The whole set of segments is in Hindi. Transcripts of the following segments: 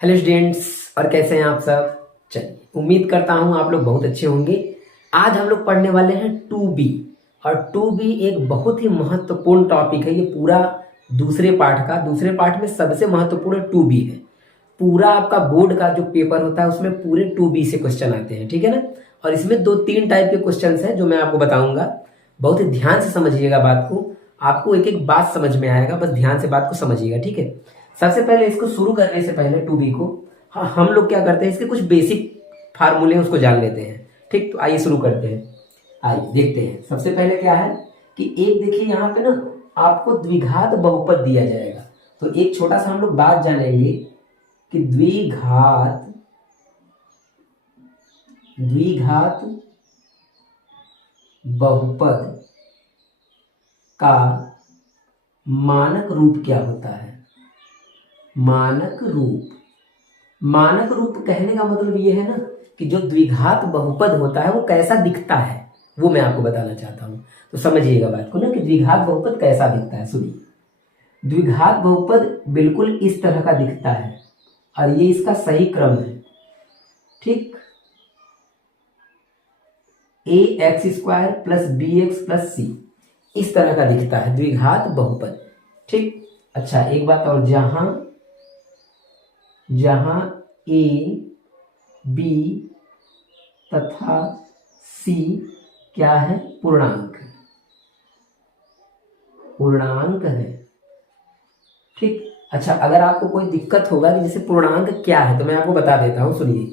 हेलो स्टूडेंट्स, और कैसे हैं आप सब। चलिए, उम्मीद करता हूं आप लोग बहुत अच्छे होंगे। आज हम लोग पढ़ने वाले हैं 2B। और 2B एक बहुत ही महत्वपूर्ण टॉपिक है। ये पूरा दूसरे पार्ट में सबसे महत्वपूर्ण 2B है। पूरा आपका बोर्ड का जो पेपर होता है उसमें पूरे 2B से क्वेश्चन आते हैं, ठीक है ना। और इसमें 2-3 टाइप के क्वेश्चन हैं जो मैं आपको बताऊंगा। बहुत ही ध्यान से समझिएगा बात को। आपको एक एक बात समझ में आएगा, बस ध्यान से बात को समझिएगा, ठीक है। सबसे पहले इसको शुरू करने से पहले 2B को हम लोग क्या करते हैं, इसके कुछ बेसिक फार्मूले उसको जान लेते हैं। ठीक, तो आइए शुरू करते हैं। आइए देखते हैं। सबसे पहले क्या है कि एक देखिए यहाँ पे ना आपको द्विघात बहुपद दिया जाएगा। तो एक छोटा सा हम लोग बात जानेंगे कि द्विघात बहुपद का मानक रूप क्या होता है। मानक रूप कहने का मतलब ये है ना कि जो द्विघात बहुपद होता है वो कैसा दिखता है, वो मैं आपको बताना चाहता हूं। तो समझिएगा बात को ना कि द्विघात बहुपद कैसा दिखता है। सुनिए, द्विघात बहुपद बिल्कुल इस तरह का दिखता है और ये इसका सही क्रम है। ठीक, ax² + bx + c इस तरह का दिखता है द्विघात बहुपद। ठीक, अच्छा एक बात और, जहां a, b तथा c क्या है, पूर्णांक है। ठीक, अच्छा अगर आपको कोई दिक्कत होगा कि जैसे पूर्णांक क्या है तो मैं आपको बता देता हूं। सुनिए,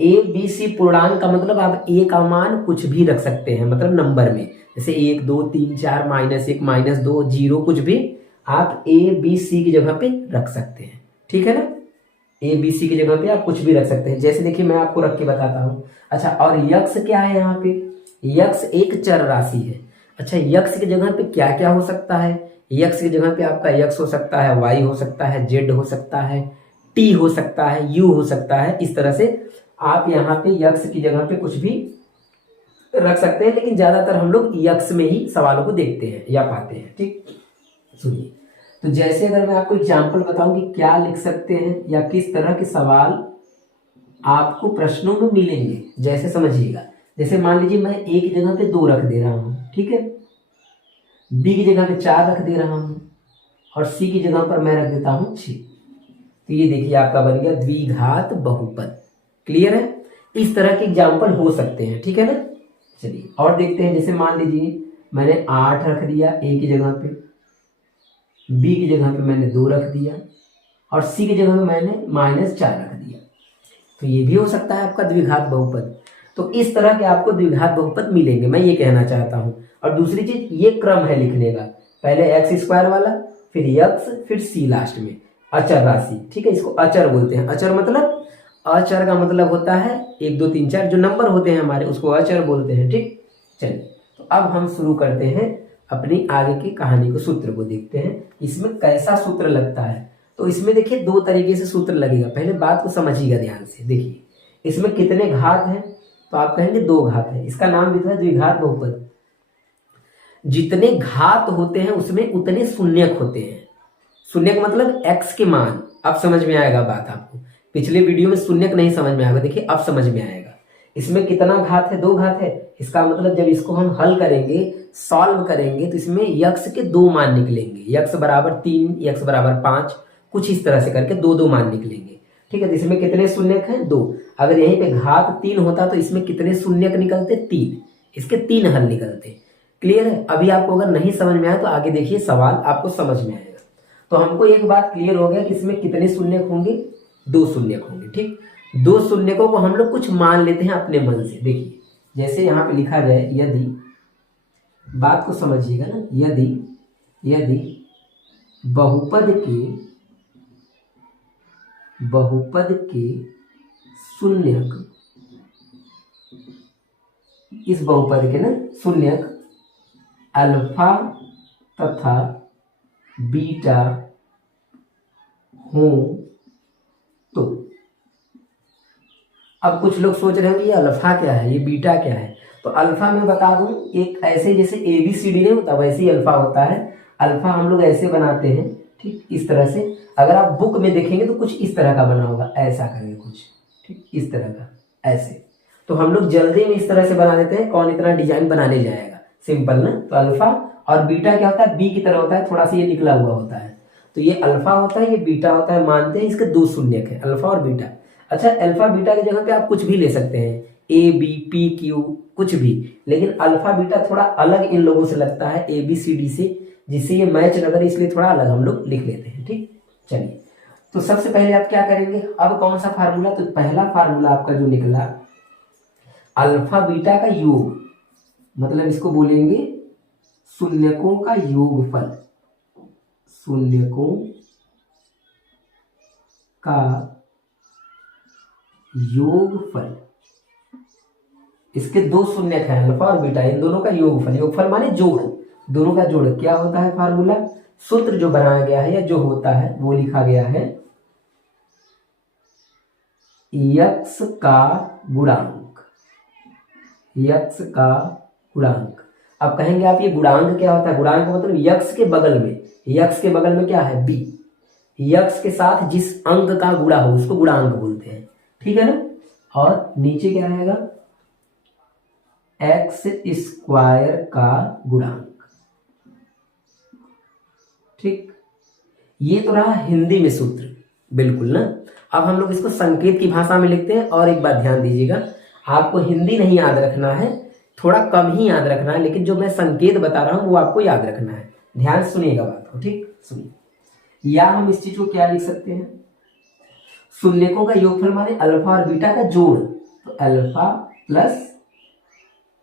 a b c पूर्णांक का मतलब आप a का मान कुछ भी रख सकते हैं, मतलब नंबर में, जैसे 1 2 3 4 -1 -2 0 कुछ भी आप a b c की जगह पे रख सकते हैं। ठीक है ना, a b c की जगह पे आप कुछ भी रख सकते हैं। जैसे देखिए मैं आपको रख के बताता हूँ। अच्छा, और यक्स क्या है यहाँ पे, यक्स एक चर राशि है। अच्छा, यक्स की जगह पे क्या क्या हो सकता है, यक्स की जगह पे आपका यक्स हो सकता है, वाई हो सकता है, जेड हो सकता है, टी हो सकता है, यू हो सकता है। इस तरह से आप यहाँ पे यक्स की जगह पे कुछ भी रख सकते हैं, लेकिन ज्यादातर हम लोग यक्स में ही सवालों को देखते हैं या पाते हैं। ठीक, सुनिए, तो जैसे अगर मैं आपको एग्जाम्पल बताऊं कि क्या लिख सकते हैं या किस तरह के सवाल आपको प्रश्नों में मिलेंगे, जैसे समझिएगा। जैसे मान लीजिए मैं ए की जगह पे 2 रख दे रहा हूं, ठीक है, बी की जगह पे 4 रख दे रहा हूं और सी की जगह पर मैं रख देता हूं 6। तो ये देखिए आपका बन गया द्विघात बहुपद। क्लियर है, इस तरह के एग्जाम्पल हो सकते हैं। ठीक है ना, चलिए और देखते हैं। जैसे मान लीजिए मैंने 8 रख दिया ए की जगह पे, बी की जगह पे मैंने 2 रख दिया और सी की जगह पे मैंने -4 रख दिया। तो ये भी हो सकता है आपका द्विघात बहुपद। तो इस तरह के आपको द्विघात बहुपद मिलेंगे, मैं ये कहना चाहता हूं। और दूसरी चीज, ये क्रम है लिखने का, पहले x² वाला, फिर यक्स, फिर c लास्ट में, अचर राशि। ठीक है, इसको अचर बोलते हैं। अचर का मतलब होता है 1 2 3 4 जो नंबर होते हैं हमारे, उसको अचर बोलते हैं। ठीक, चलिए तो अब हम शुरू करते हैं अपनी आगे की कहानी को, सूत्र को देखते हैं इसमें कैसा सूत्र लगता है। तो इसमें देखिए 2 तरीके से सूत्र लगेगा। पहले बात को समझिएगा ध्यान से। देखिए इसमें कितने घात हैं, तो आप कहेंगे 2 घात है। इसका नाम भी है द्विघात बहुपद। जितने घात होते हैं उसमें उतने शून्यक होते हैं। शून्यक मतलब x के मान। अब समझ में आएगा बात आपको। पिछले वीडियो में शून्यक नहीं समझ में आएगा, देखिए अब समझ में आएगा। इसमें कितना घात है, 2 घात है। इसका मतलब जब इसको हम हल करेंगे, सॉल्व करेंगे, तो इसमें यक्स के 2 मान निकलेंगे। यक्स बराबर 3, यक्स बराबर 5, कुछ इस तरह से करके 2 मान निकलेंगे। ठीक है, तो इसमें कितने शून्यक हैं, 2। अगर यहीं पे घात 3 होता तो इसमें कितने शून्यक निकलते, 3। इसके 3 हल निकलते। क्लियर है। अभी आपको अगर नहीं समझ में आया तो आगे देखिए, सवाल आपको समझ में आएगा। तो हमको एक बात क्लियर हो गया कि इसमें कितने शून्यक होंगे, 2 शून्यक होंगे। ठीक, 2 शून्यकों को हम लोग कुछ मान लेते हैं अपने मन से। देखिए जैसे यहाँ पे लिखा जाए, यदि, बात को समझिएगा ना, यदि बहुपद के शून्यक, इस बहुपद के ना शून्यक अल्फा तथा बीटा हो, तो अब कुछ लोग सोच रहे हैं कि ये अल्फा क्या है, ये बीटा क्या है। तो अल्फा मैं बता दूं, एक ऐसे जैसे ABCD नहीं होता वैसे ही अल्फा होता है। अल्फा हम लोग ऐसे बनाते हैं। ठीक ठीक, इस तरह से अगर आप बुक में देखेंगे तो कुछ इस तरह का बना होगा, ऐसा करेंगे कुछ, ठीक, इस तरह का, ऐसे। तो हम लोग जल्दी में इस तरह से बना देते हैं, कौन इतना डिजाइन बनाने जाएगा, सिंपल ना। तो अल्फा और बीटा क्या होता है, बी की तरह होता है, थोड़ा सा ये निकला हुआ होता है। तो ये अल्फा होता है, ये बीटा होता है, मानते हैं इसके दो शून्यक है, अल्फा और बीटा। अच्छा, अल्फा बीटा की जगह पे आप कुछ भी ले सकते हैं, ए बी पी क्यू कुछ भी, लेकिन अल्फा बीटा थोड़ा अलग इन लोगों से लगता है, ए बी सी डी से, जिससे ये मैच लग रही, इसलिए थोड़ा अलग हम लोग लिख लेते हैं। ठीक, चलिए, तो सबसे पहले आप क्या करेंगे, अब कौन सा फार्मूला, तो पहला फार्मूला आपका जो निकला, अल्फा बीटा का योग, मतलब इसको बोलेंगे शून्यकों का योगफल, शून्यकों का योगफल। इसके दो शून्यक हैं, अल्फा और बीटा, इन दोनों का योगफल, योगफल माने जोड़, दोनों का जोड़। क्या होता है फार्मूला, सूत्र जो बनाया गया है या जो होता है वो लिखा गया है, यक्स का गुणांक, यक्स का गुणांक। अब कहेंगे आप ये गुणांक क्या होता है, गुणांक मतलब यक्स के बगल में, यक्स के बगल में क्या है, बी, यक्स के साथ जिस अंक का गुणा हो उसको गुणांक बोलते हैं, ठीक है ना। और नीचे क्या रहेगा, एक्स स्क्वायर का गुणांक, ठीक। ये तो रहा हिंदी में सूत्र, बिल्कुल ना। अब हम लोग इसको संकेत की भाषा में लिखते हैं। और एक बात ध्यान दीजिएगा, आपको हिंदी नहीं याद रखना है, थोड़ा कम ही याद रखना है, लेकिन जो मैं संकेत बता रहा हूं वो आपको याद रखना है। ध्यान सुनिएगा बात को, ठीक, सुनिए। या हम इस चीज को क्या लिख सकते हैं, शून्यकों का योगफल माने अल्फा और बीटा का जोड़, तो अल्फा प्लस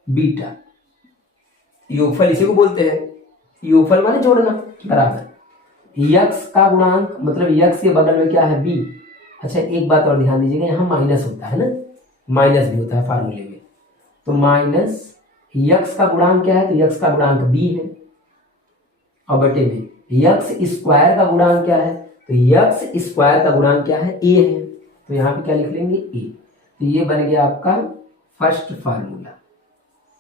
बीटा, योगफल इसी को बोलते हैं, योगफल माने जोड़ना, बराबर यक्स का गुणांक, मतलब यक्स के बगल में क्या है, बी। अच्छा, एक बात और ध्यान दीजिएगा, यहाँ माइनस होता है ना, माइनस भी होता है फार्मूले में, तो माइनस यक्स का गुणांक क्या है, तो यक्स का गुणांक बी है, और बटे में यक्स स्क्वायर का गुणांक क्या है, तो यक्स स्क्वायर का गुणांक क्या है, ए है, तो यहाँ पे क्या लिख लेंगे, ए। तो ये बन गया आपका फर्स्ट फार्मूला,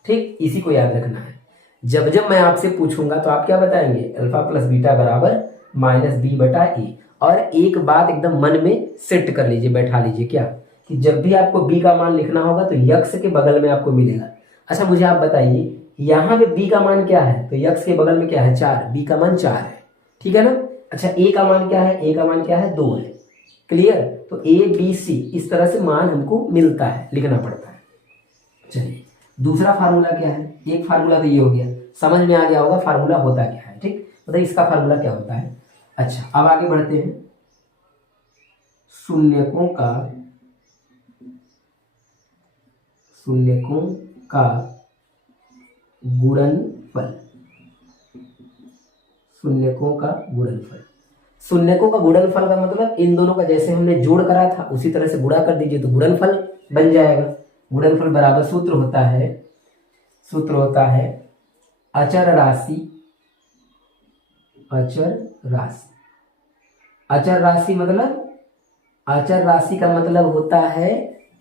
ठीक। इसी को याद रखना है, जब जब मैं आपसे पूछूंगा तो आप क्या बताएंगे, अल्फा प्लस बीटा बराबर माइनस बी बटा ए। और एक बात एकदम मन में सेट कर लीजिए, बैठा लीजिए, क्या, कि जब भी आपको बी का मान लिखना होगा तो यक्स के बगल में आपको मिलेगा। अच्छा, मुझे आप बताइए, यहाँ पे बी का मान क्या है, तो यक्स के बगल में क्या है, 4, बी का मान 4 है, ठीक है ना। अच्छा, ए का मान क्या है, ए का मान क्या है, 2 है, क्लियर। तो ए बी सी इस तरह से मान हमको मिलता है, लिखना पड़ता है। चलिए, दूसरा फार्मूला क्या है, एक फार्मूला तो ये हो गया, समझ में आ गया होगा फार्मूला होता क्या है, ठीक, मतलब इसका फार्मूला क्या होता है। अच्छा, अब आगे बढ़ते हैं, शून्यकों का गुणनफल, शून्यकों का गुणनफल। शून्यकों का गुणनफल का मतलब इन दोनों का जैसे हमने जोड़ करा था उसी तरह से गुणा कर दीजिए तो गुणनफल बन जाएगा। गुणनफल बराबर सूत्र होता है अचर राशि, अचर राशि का मतलब होता है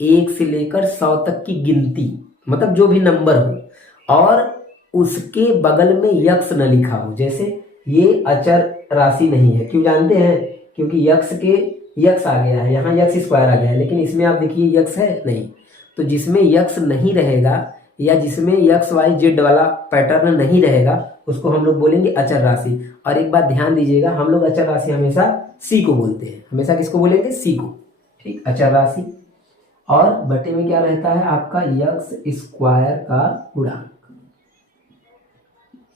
1 से लेकर 100 तक की गिनती, मतलब जो भी नंबर हो और उसके बगल में यक्स न लिखा हो। जैसे ये अचर राशि नहीं है, क्यों जानते हैं, क्योंकि यक्स आ गया है, यहाँ यक्स स्क्वायर आ गया है, लेकिन इसमें आप देखिए यक्स है नहीं। तो जिसमें यक्स नहीं रहेगा या जिसमें यक्स वाई जेड वाला पैटर्न नहीं रहेगा उसको हम लोग बोलेंगे अचर राशि। और एक बात ध्यान दीजिएगा, हम लोग अचर राशि हमेशा सी को बोलते हैं, हमेशा किसको बोलेंगे, सी को, ठीक, अचर राशि। और बटे में क्या रहता है आपका, यक्स स्क्वायर का गुणांक,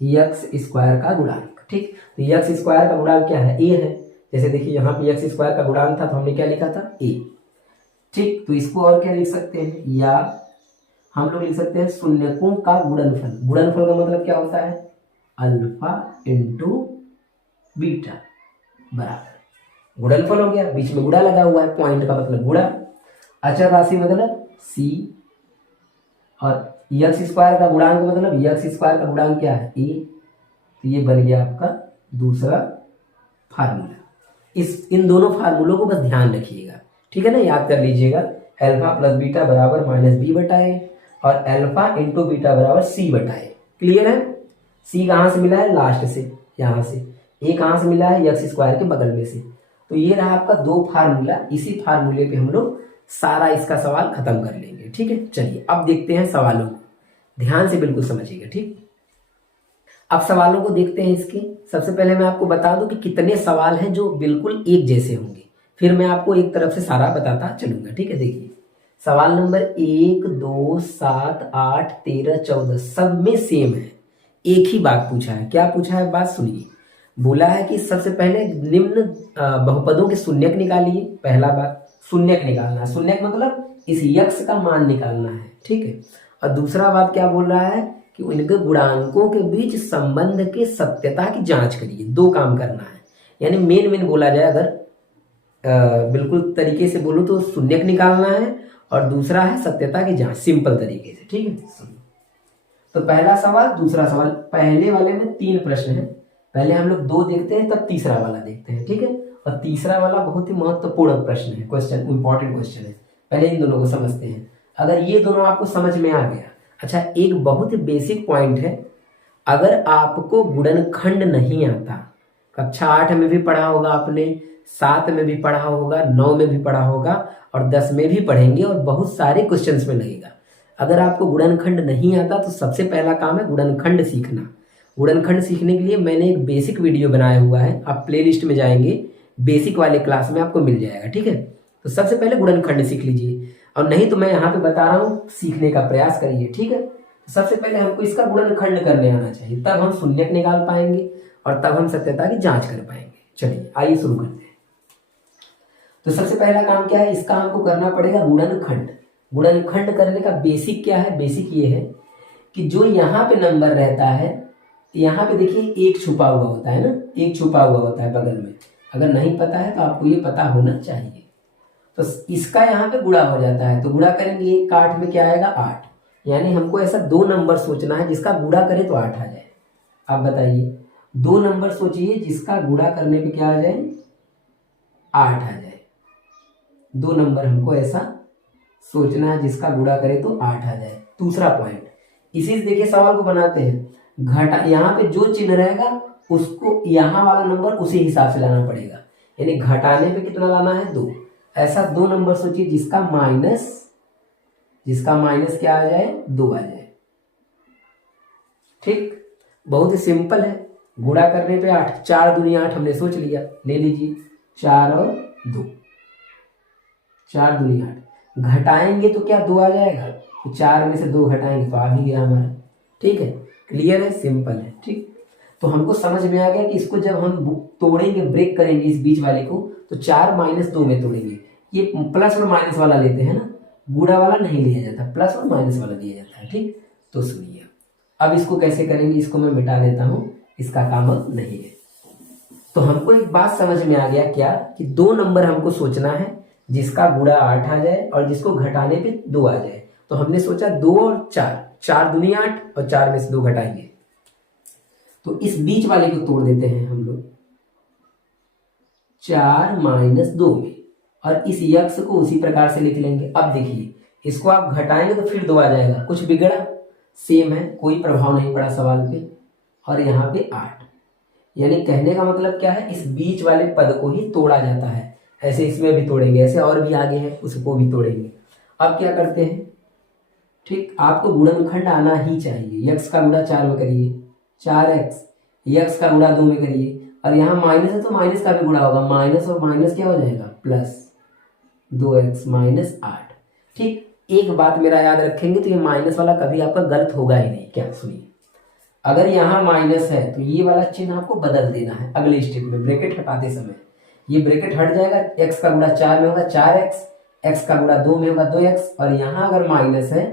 यक्स स्क्वायर का गुणांक, ठीक। तो यक्स स्क्वायर का गुणांक क्या है, ए है। जैसे देखिए यहाँ पे यक्स स्क्वायर का गुणांक था तो हमने क्या लिखा था, ए, ठीक। तो इसको और क्या लिख सकते हैं, या हम लोग लिख सकते हैं शून्यकों का गुणनफल। गुणनफल का मतलब क्या होता है, अल्फा इंटू बीटा बराबर, गुणनफल हो गया, बीच में गुणा लगा हुआ है, पॉइंट का मतलब गुणा। अचर राशि मतलब सी, और यक्स स्क्वायर का गुणांक मतलब यक्स स्क्वायर का गुणांक क्या है, ए। तो ये बन गया आपका दूसरा फार्मूला। इन दोनों फार्मूलों को बस ध्यान रखिएगा, ठीक है ना, याद कर लीजिएगा। अल्फा प्लस बीटा बराबर माइनस बी बटा ए, और अल्फा इंटू बीटा बराबर सी बटा ए। क्लियर है। सी कहाँ से मिला है, लास्ट से, यहाँ से, ए कहाँ से मिला है, एक्स स्क्वायर के बगल में से। तो ये रहा आपका दो फार्मूला, इसी फार्मूले पे हम लोग सारा इसका सवाल खत्म कर लेंगे। ठीक है, चलिए अब देखते हैं सवालों को, ध्यान से बिल्कुल समझिएगा। ठीक, अब सवालों को देखते हैं इसके। सबसे पहले मैं आपको बता दूं कि कितने सवाल हैं जो बिल्कुल एक जैसे होंगे, फिर मैं आपको एक तरफ से सारा बताता चलूंगा। ठीक है, देखिए सवाल नंबर 1, 2, 7, 8, 13, 14 सब में सेम है, एक ही बात पूछा है। क्या पूछा है, बात सुनिए। बोला है कि सबसे पहले निम्न बहुपदों के शून्यक निकालिए। पहला बात शून्यक निकालना है, शून्यक मतलब इस यक्ष का मान निकालना है। ठीक है, और दूसरा बात क्या बोल रहा है कि उनके गुणांकों के बीच संबंध के सत्यता की जांच करिए। दो काम करना है, यानी मेन बोला जाए अगर बिल्कुल तरीके से बोलूं तो शून्यक निकालना है और दूसरा है सत्यता की जांच, सिंपल तरीके से। ठीक है, तो पहला सवाल, दूसरा सवाल, पहले वाले में 3 प्रश्न हैं। पहले हम लोग 2 देखते हैं, तब तीसरा वाला देखते हैं। ठीक है, और तीसरा वाला बहुत ही महत्वपूर्ण प्रश्न है, क्वेश्चन इंपॉर्टेंट क्वेश्चन है। पहले इन दोनों को समझते हैं। अगर ये दोनों आपको समझ में आ गया, अच्छा एक बहुत ही बेसिक पॉइंट है, अगर आपको गुणनखंड नहीं आता, कक्षा 8 में भी पढ़ा होगा आपने, 7 में भी पढ़ा होगा, 9 में भी पढ़ा होगा और 10 में भी पढ़ेंगे और बहुत सारे क्वेश्चंस में लगेगा। अगर आपको गुणनखंड नहीं आता तो सबसे पहला काम है गुणनखंड सीखना। गुणनखंड सीखने के लिए मैंने एक बेसिक वीडियो बनाया हुआ है, आप प्लेलिस्ट में जाएंगे, बेसिक वाले क्लास में आपको मिल जाएगा। ठीक है, तो सबसे पहले गुणनखंड सीख लीजिए, और नहीं तो मैं यहाँ पे बता रहा हूँ सीखने का प्रयास करिए। ठीक है, सबसे पहले हमको इसका गुणनखंड करने आना चाहिए, तब हम शून्यक निकाल पाएंगे और तब हम सत्यता की जांच कर पाएंगे। चलिए आइए शुरू करते हैं। तो सबसे पहला काम क्या है, इसका हमको करना पड़ेगा गुणनखंड। गुणनखंड करने का बेसिक क्या है, बेसिक ये है कि जो यहाँ पे नंबर रहता है, यहाँ पे देखिए एक छुपा हुआ होता है ना, एक छुपा हुआ होता है बगल में। अगर नहीं पता है तो आपको ये पता होना चाहिए। तो इसका यहाँ पे गुणा हो जाता है, तो गुणा करेंगे 1 का 8 में क्या आएगा 8, यानी हमको ऐसा 2 नंबर सोचना है जिसका गुणा करे तो 8 आ जाए। आप बताइए, 2 नंबर सोचिए जिसका गुणा करने पे क्या आ जाए 8 आ जाए। 2 नंबर हमको ऐसा सोचना है जिसका गुणा करे तो 8 आ जाए। दूसरा पॉइंट, इसी से देखिए सवाल को बनाते हैं, घटा यहाँ पे जो चिन्ह रहेगा उसको यहाँ वाला नंबर उसी हिसाब से लाना पड़ेगा, यानी घटाने पे कितना लाना है 2। ऐसा 2 नंबर सोचिए जिसका माइनस क्या आ जाए 2 आ जाए। ठीक, बहुत ही सिंपल है। गुणा करने पे 8, 4 दूनी 8 हमने सोच लिया, ले लीजिए 4 और 2, 4 दूनी 8। घटाएंगे तो क्या 2 आ जाएगा, तो 4 में से 2 घटाएंगे तो आ भी गया हमारा। ठीक है, क्लियर है, सिंपल है। ठीक, तो हमको समझ में आ गया कि इसको जब हम तोड़ेंगे, ब्रेक करेंगे इस बीच वाले को, तो 4 - 2 में तोड़ेंगे। ये प्लस और माइनस वाला लेते हैं ना, गुणा वाला नहीं लिया जाता, प्लस और माइनस वाला लिया जाता है। ठीक, तो सुनिए अब इसको कैसे करेंगे, इसको मैं मिटा देता हूं, इसका काम अब नहीं है। तो हमको एक बात समझ में आ गया क्या, कि 2 नंबर हमको सोचना है जिसका गुणा 8 आ जाए और जिसको घटाने पे 2 आ जाए। तो हमने सोचा 2 और 4, 4 दूनी 8 और 4 में से 2 घटाएंगे, तो इस बीच वाले को तोड़ देते हैं हम लोग 4 - 2 में, और इस यक्ष को उसी प्रकार से लिख लेंगे। अब देखिए इसको आप घटाएंगे तो फिर 2 आ जाएगा, कुछ बिगड़ा, सेम है, कोई प्रभाव नहीं पड़ा सवाल पे। और यहाँ पे 8, यानी कहने का मतलब क्या है, इस बीच वाले पद को ही तोड़ा जाता है। ऐसे इसमें भी तोड़ेंगे, ऐसे और भी आगे है उसको भी तोड़ेंगे। अब क्या करते हैं, ठीक, आपको गुणनखंड आना ही चाहिए। यक्ष का गुणा 4 में करिए 4x, यक्ष का गुणा 2 में करिए, और यहाँ माइनस है तो माइनस का भी गुणा होगा, माइनस और माइनस क्या हो जाएगा प्लस 2x - 8। ठीक, एक बात मेरा याद रखेंगे तो ये माइनस वाला कभी आपका गलत होगा ही नहीं। क्या, सुनिए, अगर यहाँ माइनस है तो ये वाला चिन्ह आपको बदल देना है अगले स्टेप में, ब्रैकेट हटाते समय ये ब्रैकेट हट जाएगा। x का गुणा 4 में होगा 4x, x का गुणा 2 में होगा 2x, और यहाँ अगर माइनस है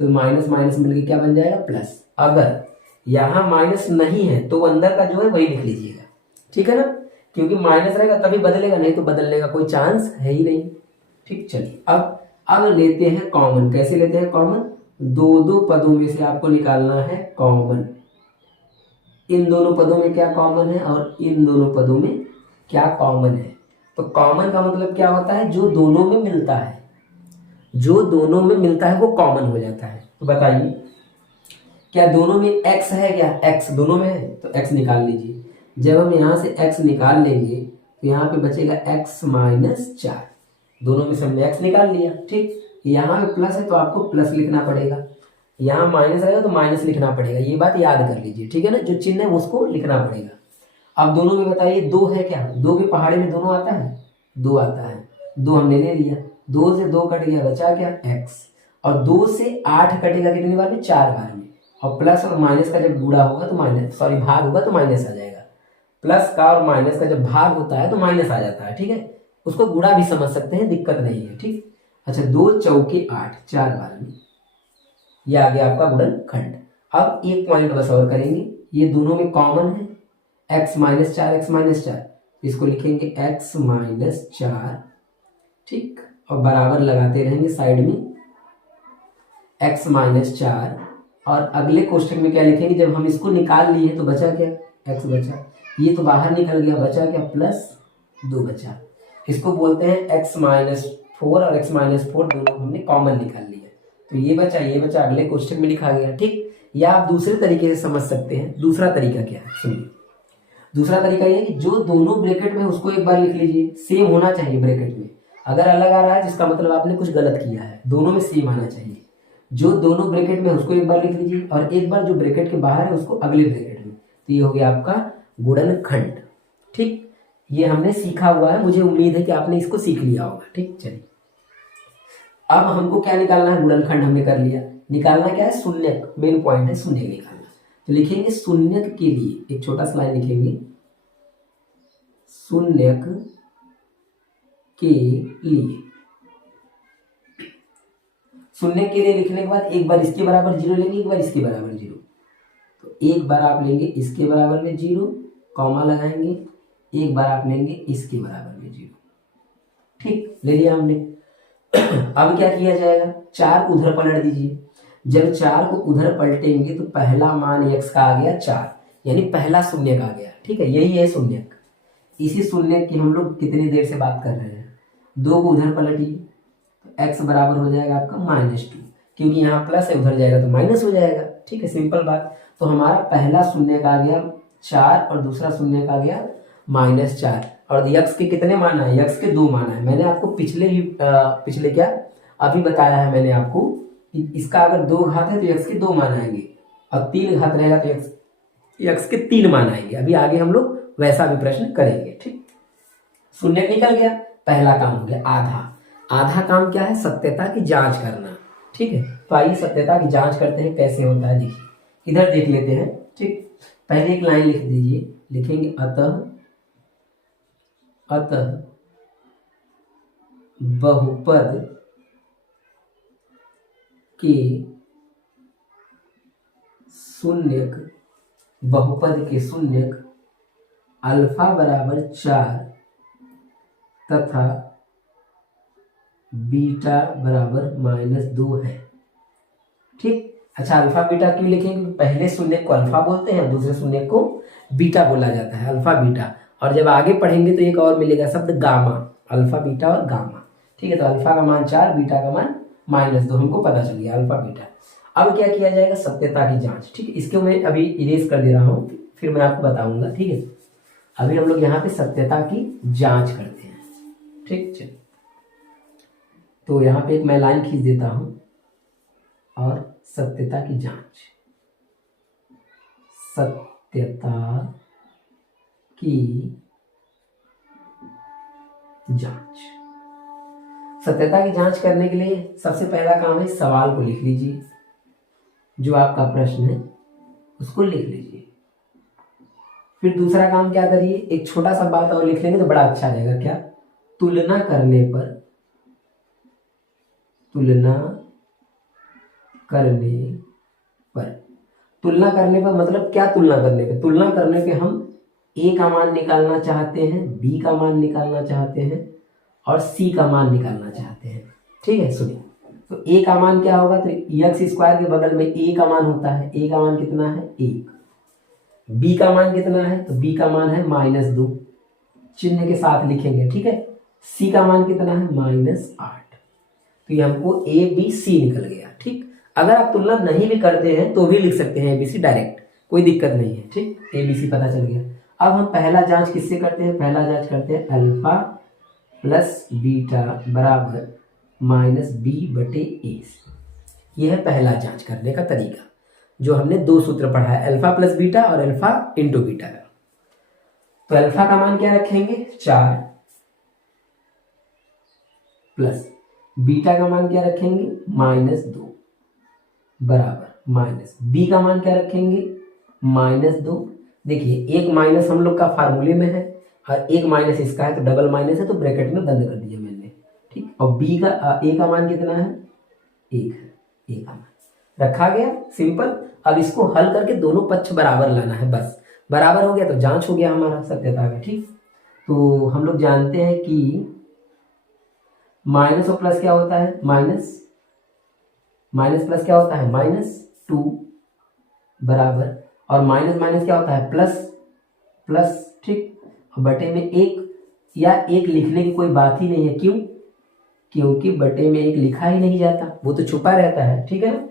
तो माइनस माइनस मिलकर क्या बन जाएगा प्लस। अगर यहाँ माइनस नहीं है तो अंदर का जो है वही लिख लीजिएगा, ठीक है ना, क्योंकि माइनस रहेगा तभी बदलेगा, नहीं तो बदलने का कोई चांस है ही नहीं। ठीक, चलिए अब लेते हैं कॉमन। कैसे लेते हैं कॉमन, 2 पदों में से आपको निकालना है कॉमन। इन दोनों पदों में क्या कॉमन है और इन दोनों पदों में क्या कॉमन है। तो कॉमन का मतलब क्या होता है, जो दोनों में मिलता है, जो दोनों में मिलता है वो कॉमन हो जाता है। तो बताइए क्या दोनों में x है, क्या x दोनों में है, तो x निकाल लीजिए। जब हम यहाँ से x निकाल लेंगे तो यहाँ पे बचेगा x माइनस 4, दोनों में से हमने x निकाल लिया। ठीक, यहाँ पे प्लस है तो आपको प्लस लिखना पड़ेगा, यहाँ माइनस रहेगा तो माइनस लिखना पड़ेगा, ये बात याद कर लीजिए। ठीक है ना, जो चिन्ह है उसको लिखना पड़ेगा। अब दोनों में बताइए 2 है क्या, 2 के पहाड़े में दोनों आता है, 2 आता है, 2 हमने ले लिया, 2 से 2 कट गया, बचा क्या x, और 2 से 8 कटेगा कितनी बार में, 4 बार में, और प्लस और माइनस का जब गुणा होगा तो माइनस, सॉरी भाग होगा तो माइनस आ जाएगा। प्लस का और माइनस का जब भाग होता है तो माइनस आ जाता है। ठीक है, उसको गुणा भी समझ सकते हैं, दिक्कत नहीं है। ठीक, अच्छा 2 चौके 8, 4 बार में, ये आ गया आपका गुणनखंड। अब एक पॉइंट बस और करेंगे, ये दोनों में कॉमन है, x माइनस 4, x माइनस 4, इसको लिखेंगे x माइनस 4। ठीक, और बराबर लगाते रहेंगे साइड में x माइनस 4, और अगले क्वेश्चन में क्या लिखेंगे, जब हम इसको निकाल लिए तो बचा क्या, x बचा, ये तो बाहर निकल गया, बचा क्या, प्लस 2 बचा। इसको बोलते हैं x माइनस 4, और x माइनस 4 दोनों हमने कॉमन निकाल लिया, तो ये बचा, ये बचा, अगले क्वेश्चन में लिखा गया। ठीक, या आप दूसरे तरीके से समझ सकते हैं। दूसरा तरीका क्या है, सुनिए। दूसरा तरीका ये कि जो दोनों ब्रैकेट में उसको एक बार लिख लीजिए, सेम होना चाहिए ब्रैकेट में, अगर अलग आ रहा है जिसका मतलब आपने कुछ गलत किया है, दोनों में सेम आना चाहिए। जो दोनों ब्रैकेट में उसको एक बार लिख लीजिए, और एक बार जो ब्रैकेट के बाहर है उसको अगले ब्रैकेट में, तो ये हो गया आपका गुणनखंड। ठीक, ये हमने सीखा हुआ है, मुझे उम्मीद है कि आपने इसको सीख लिया होगा। ठीक, चलिए अब हमको क्या निकालना है, गुणनखंड हमने कर लिया, निकालना क्या है, शून्यक, मेन पॉइंट है शून्यक निकालना। तो लिखेंगे शून्यक के लिए एक छोटा सा लाइन लिखेंगे, शून्यक के लिए। शून्यक के लिए लिखने के बाद एक बार इसके बराबर 0 लेंगे, एक बार इसके बराबर 0, तो एक बार आप लेंगे इसके बराबर में 0, कॉमा लगाएंगे, एक बार आप लेंगे इसके बराबर में 0। ठीक, ले लिया हमने। अब क्या किया जाएगा, 4 को उधर पलट दीजिए। जब 4 को उधर पलटेंगे तो पहला मान x का आ गया 4, यानी पहला शून्यक आ गया। ठीक है, यही है शून्यक। इसी शून्यक की हम लोग कितनी देर से बात कर रहे हैं। 2 को उधर पलटिए तो x बराबर हो जाएगा आपका -2, क्योंकि यहाँ प्लस है, उधर जाएगा तो माइनस हो जाएगा। ठीक है, सिंपल बात। तो हमारा पहला शून्यक आ गया 4, और दूसरा शून्यक आ गया -4, और x के कितने मान आए, x के 2 मान आए। मैंने आपको पिछले क्या अभी बताया है मैंने आपको, इसका अगर 2 घात है तो x के 2 मान आएंगे, और 3 घात रहेगा तो x के 3 मान आएंगे। अभी आगे हम लोग वैसा भी प्रश्न करेंगे। ठीक, शून्यक निकल गया, पहला काम हो गया आधा। आधा काम क्या है, सत्यता की जांच करना। ठीक है, तो आइए सत्यता की जांच करते हैं, कैसे होता है देखिए, इधर देख लेते हैं। ठीक, पहले एक लाइन लिख दीजिए, लिखेंगे अतः बहुपद के शून्यक, बहुपद के शून्यक अल्फा बराबर 4 तथा बीटा बराबर -2 है। ठीक, अच्छा अल्फा बीटा क्यों लिखेंगे, पहले शून्यक को अल्फा बोलते हैं, दूसरे शून्यक को बीटा बोला जाता है, अल्फा बीटा। और जब आगे पढ़ेंगे तो एक और मिलेगा शब्द गामा, अल्फा बीटा और गामा। ठीक है, तो अल्फा का मान 4, बीटा का मान -2, हमको पता चल गया अल्फा बीटा। अब क्या किया जाएगा, सत्यता की जांच। ठीक है, इसको मैं अभी इरेज कर दे रहा हूँ, फिर मैं आपको बताऊंगा। ठीक है, अभी हम लोग यहाँ पे सत्यता की जांच करते हैं। ठीक, चलिए तो यहाँ पे एक मैं लाइन खींच देता हूं, और सत्यता की जांच, सत्यता की जांच। सत्यता की जांच करने के लिए सबसे पहला काम है, सवाल को लिख लीजिए, जो आपका प्रश्न है उसको लिख लीजिए। फिर दूसरा काम क्या करिए, एक छोटा सा बात और लिख लेंगे तो बड़ा अच्छा रहेगा। क्या, तुलना करने पर, तुलना करने पर मतलब क्या, तुलना करने पे, तुलना करने पे हम a का मान निकालना चाहते हैं, b का मान निकालना चाहते हैं, और c का मान निकालना चाहते हैं। ठीक है, सुनिए, तो a का मान क्या होगा, तो x² के बगल में a का मान होता है, a का मान कितना है 1, b का मान कितना है, तो b का मान है -2, चिन्ह के साथ लिखेंगे। ठीक है, c का मान कितना है -8, तो ये हमको ABC निकल गया। ठीक, अगर आप तुलना नहीं भी करते हैं तो भी लिख सकते हैं ABC डायरेक्ट, कोई दिक्कत नहीं है। ठीक, ABC पता चल गया। अब हम पहला जांच किससे करते हैं, पहला जांच करते हैं अल्फा प्लस बीटा बराबर माइनस बी बटे ए से। यह है पहला जांच करने का तरीका जो हमने दो सूत्र पढ़ा है, अल्फा प्लस बीटा और अल्फा इंटू बीटा का। तो अल्फा का मान क्या रखेंगे 4 प्लस बीटा का मान क्या रखेंगे -2 बराबर माइनस बी का मान क्या रखेंगे -2। देखिए एक माइनस हम लोग का फार्मूले में है और एक माइनस इसका है तो डबल माइनस है तो ब्रैकेट में बंद कर दिया मैंने, ठीक। और बी का ए का मान कितना है 1 है, ए का मान रखा गया, सिंपल। अब इसको हल करके दोनों पक्ष बराबर लाना है, बस बराबर हो गया तो जांच हो गया हमारा सत्यता का, ठीक। तो हम लोग जानते हैं कि माइनस और प्लस क्या होता है माइनस प्लस क्या होता है -2 बराबर, और माइनस माइनस क्या होता है प्लस, ठीक। बटे में 1 या 1 लिखने की कोई बात ही नहीं है, क्यों, क्योंकि बटे में 1 लिखा ही नहीं जाता, वो तो छुपा रहता है, ठीक है ना।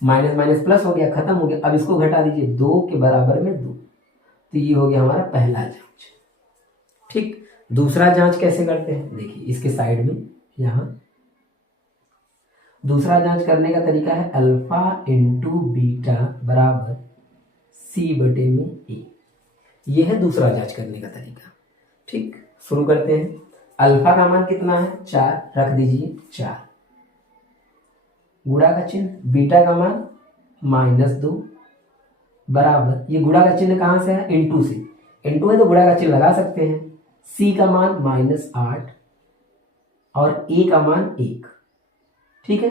माइनस माइनस प्लस हो गया, खत्म हो गया। अब इसको घटा दीजिए 2 के बराबर में 2, तो ये हो गया हमारा पहला जांच, ठीक। दूसरा जांच कैसे करते हैं, देखिए इसके साइड में यहां दूसरा जांच करने का तरीका है अल्फा इंटू बीटा बराबर सी बटे में ए। यह है दूसरा जांच करने का तरीका, ठीक। शुरू करते हैं। अल्फा का मान कितना है 4, रख दीजिए 4 गुणा का चिन्ह, बीटा का मान -2 बराबर, ये गुणा का चिन्ह कहां से है इंटू से, इंटू है तो गुणा का चिन्ह लगा सकते हैं। सी का मान -8 और ए का मान 1, ठीक है।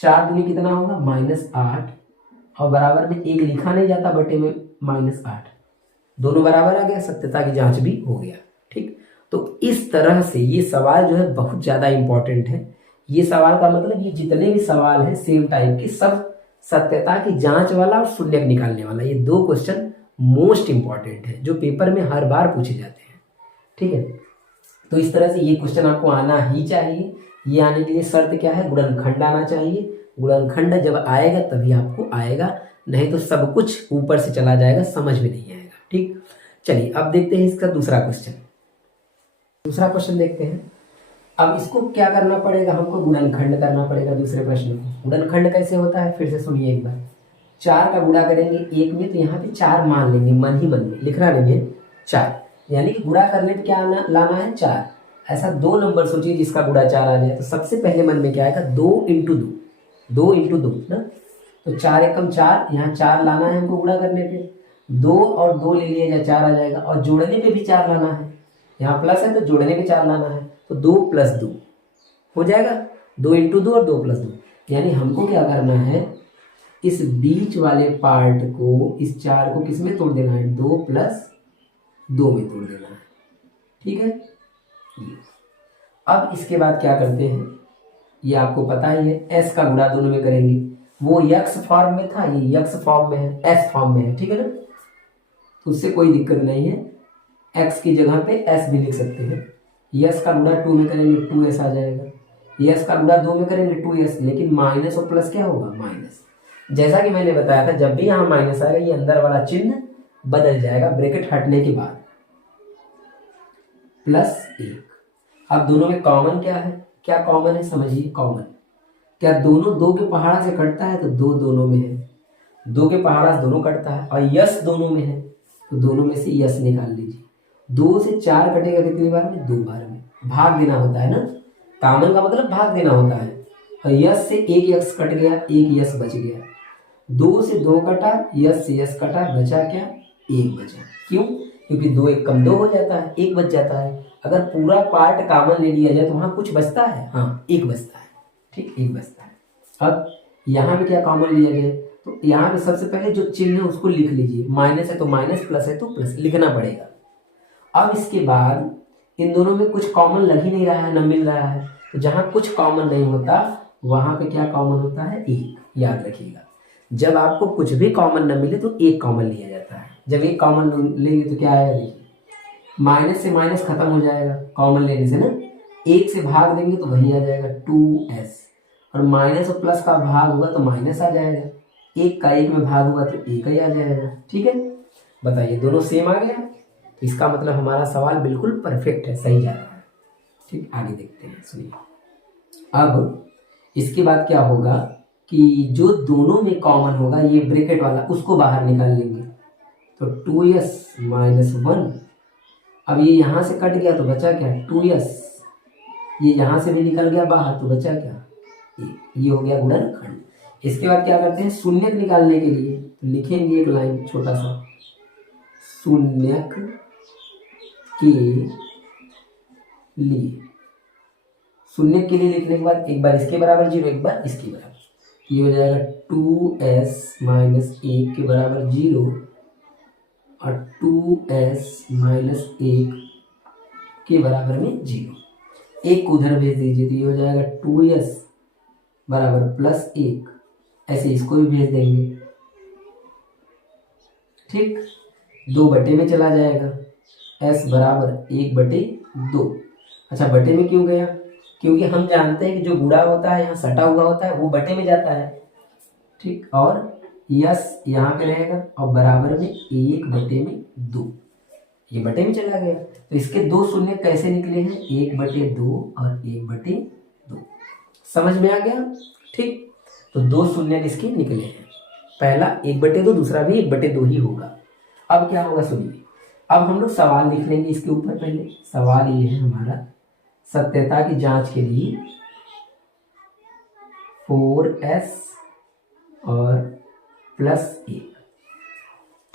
4 दूनी कितना होगा -8 और बराबर में 1 लिखा नहीं जाता, बटे में -8, दोनों बराबर आ गया, सत्यता की जांच भी हो गया, ठीक। तो इस तरह से ये सवाल जो है बहुत ज्यादा इंपॉर्टेंट है। ये सवाल का मतलब ये जितने भी सवाल हैं सेम टाइप के सब सत्यता की जांच वाला और शून्यक निकालने वाला, ये 2 क्वेश्चन मोस्ट इंपॉर्टेंट है जो पेपर में हर बार पूछे जाते हैं, ठीक है। तो इस तरह से ये क्वेश्चन आपको आना ही चाहिए। ये आने के लिए शर्त क्या है, गुणनखंड आना चाहिए। गुणनखंड जब आएगा तभी आपको आएगा, नहीं तो सब कुछ ऊपर से चला जाएगा, समझ में नहीं आएगा, ठीक। चलिए अब देखते हैं इसका दूसरा क्वेश्चन देखते हैं। अब इसको क्या करना पड़ेगा, हमको गुणनखंड करना पड़ेगा दूसरे प्रश्न को। गुणनखंड कैसे होता है फिर से सुनिए एक बार। 4 का गुणा करेंगे 1 में तो यहाँ पे 4 मान लेंगे, मन ही मन में लिखना नहीं है 4, यानी कि गुणा करने पे क्या लाना है 4। ऐसा 2 नंबर सोचिए जिसका गुणा 4 आ जाए, तो सबसे पहले मन में क्या आएगा 2 इंटू 2 ना, तो 4 एकम 4, यहाँ 4 लाना है हमको गुणा करने पे, 2 और 2 ले लिया जाए 4 आ जाएगा, और जोड़ने पे भी 4 लाना है, यहाँ प्लस है तो जोड़ने पे 4 लाना है, तो 2 + 2 हो जाएगा, 2 इंटू 2 और 2 + 2, यानी हमको क्या करना है इस बीच वाले पार्ट को, इस 4 को किस में तोड़ देना है 2 + 2 में तोड़ देना है, ठीक है। अब इसके बाद क्या करते हैं, ये आपको पता ही है, s का गुणा दोनों में करेंगे, वो x फॉर्म में था, ये x फॉर्म में है, s फॉर्म में है, ठीक है ना, तो उससे कोई दिक्कत नहीं है, x की जगह पे s भी लिख सकते हैं। s का गुणा 2 में करेंगे 2s आ जाएगा, s का गुणा 2 में करेंगे 2s, लेकिन माइनस और प्लस क्या होगा माइनस। जैसा कि मैंने बताया था जब भी यहाँ माइनस आएगा ये अंदर वाला चिन्ह बदल जाएगा ब्रैकेट हटने के बाद, +1। अब दोनों में कॉमन क्या है, क्या कॉमन है समझिए, कॉमन क्या दोनों 2 के पहाड़ा से कटता है, तो 2 दोनों में है, 2 के पहाड़ा से दोनों कटता है, और यस दोनों में है तो दोनों में से यस निकाल लीजिए। 2 से 4 कटेगा कितनी बार में 2 बार में, भाग देना होता है ना, कॉमन का मतलब भाग देना होता है, और यस से 1 यस कट गया, 1 यस बच गया, 2 से 2 कटा, यस से यस कटा, बचा क्या 1 बचा, क्यों, क्योंकि 2 1 कम 2 हो जाता है, 1 बच जाता है। अगर पूरा पार्ट कॉमन ले लिया जाए तो वहां कुछ बचता है, हाँ 1 बचता है, ठीक 1 बचता है। अब यहाँ पे क्या कॉमन लिया गया, तो यहाँ पे सबसे पहले जो चिन्ह है उसको लिख लीजिए, माइनस है तो माइनस, प्लस है तो प्लस लिखना पड़ेगा। अब इसके बाद इन दोनों में कुछ कॉमन लग ही नहीं रहा है, न मिल रहा है, तो जहां कुछ कॉमन नहीं होता वहां पे क्या कॉमन होता है 1, याद रखिएगा। जब आपको कुछ भी कॉमन न मिले तो 1 कॉमन लिया जाता है, जब 1 कॉमन लेंगे तो क्या आएगा देखिए, माइनस से माइनस खत्म हो जाएगा कॉमन लेने से ना, 1 से भाग देंगे तो वही आ जाएगा 2s, और माइनस और प्लस का भाग होगा तो माइनस आ जाएगा, 1 का 1 में भाग होगा तो 1 ही आ जाएगा, ठीक है। बताइए, दोनों सेम आ गया। तो इसका मतलब हमारा सवाल बिल्कुल परफेक्ट है, सही जा रहा है। ठीक, आगे देखते हैं, सुनिए। अब इसके बाद क्या होगा कि जो दोनों में कॉमन होगा, ये ब्रैकेट वाला, उसको बाहर निकाल लेंगे। तो 2s माइनस 1, अब ये यहां से कट गया तो बचा क्या, 2s, ये यहां से भी निकल गया बाहर तो बचा क्या, ये हो गया गुणनखंड। इसके बाद क्या करते हैं, शून्यक निकालने के लिए तो लिखेंगे एक लाइन छोटा सा, शून्यक के लिए, शून्य के लिए लिखने के बाद एक बार इसके बराबर 0, एक बार इसके बराबर, ये हो जाएगा 2s माइनस 1 के बराबर 0 और 2s माइनस 1 के बराबर में 0। एक को उधर भेज दीजिए तो ये हो जाएगा 2s बराबर प्लस 1, ऐसे इसको भी भेज देंगे। ठीक, 2 बटे में चला जाएगा, s बराबर 1/2। अच्छा, बटे में क्यों गया, क्योंकि हम जानते हैं कि जो गुणा होता है यहाँ सटा हुआ होता है वो बटे में जाता है। ठीक, और यस यहाँ पे रहेगा और बराबर में 1/2, ये बटे में चला गया। तो इसके दो शून्य कैसे निकले हैं, 1/2 और 1/2, समझ में आ गया। ठीक, तो 2 शून्य इसके निकले हैं, पहला 1/2, दूसरा भी 1/2 ही होगा। अब क्या होगा सुनिए, अब हम लोग सवाल लिख लेंगे इसके ऊपर। पहले सवाल ये है हमारा, सत्यता की जांच के लिए 4s और प्लस 1।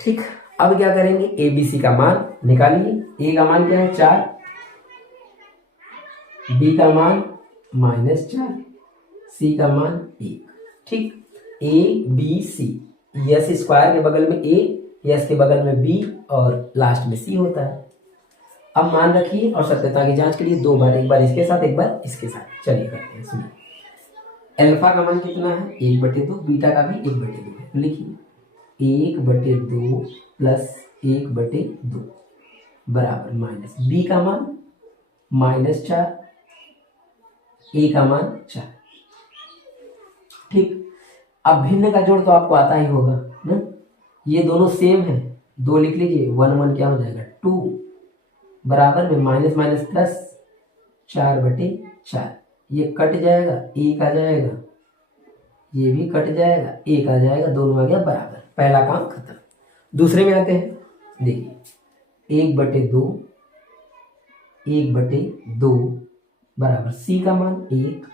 ठीक, अब क्या करेंगे, ABC का मान निकालिए। A का मान क्या है 4, B का मान -4, C का मान 1। ठीक, ABC, यस स्क्वायर के बगल में A, यस के बगल में B और लास्ट में C होता है। अब मान रखिए और सत्यता की जांच के लिए 2 बार, एक बार इसके साथ एक बार इसके साथ। चलिए करते हैं, सुनिए। अल्फा का मान कितना है 1/2, बीटा का भी 1/2 है, लिखिए 1/2 प्लस 1/2 बराबर माइनस बी का मान -4, ए का मान 4। ठीक, अब भिन्न का जोड़ तो आपको आता ही होगा ना, ये दोनों सेम है, 2 लिख लीजिए, 1 1 क्या हो जाएगा 2 बराबर में माइनस माइनस प्लस 4/4, ये कट जाएगा, एक आ जाएगा, ये भी कट जाएगा, एक आ जाएगा, दोनों आ गया बराबर, पहला काम खत्म। दूसरे में आते हैं, देखिए 1/2, 1/2 बराबर सी का मान 1,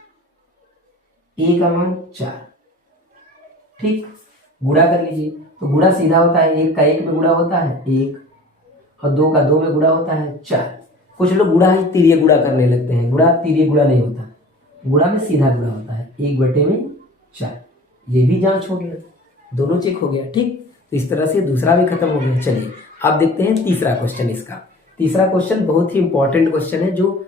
ए का मान 4। ठीक, गुणा कर लीजिए, तो गुणा सीधा होता है, 1 का 1 में गुणा होता है 1 और 2 का 2 में गुणा होता है 4। कुछ लोग गुणा ही तिर्य गुणा करने लगते हैं, गुणा तिर्य गुणा नहीं होता, गुणा में सीधा गुणा होता है, 1/4। ये भी जांच हो गया, दोनों चेक हो गया। ठीक, तो इस तरह से दूसरा भी खत्म हो गया। चलिए अब देखते हैं तीसरा क्वेश्चन। इसका तीसरा क्वेश्चन बहुत ही इंपॉर्टेंट क्वेश्चन है, जो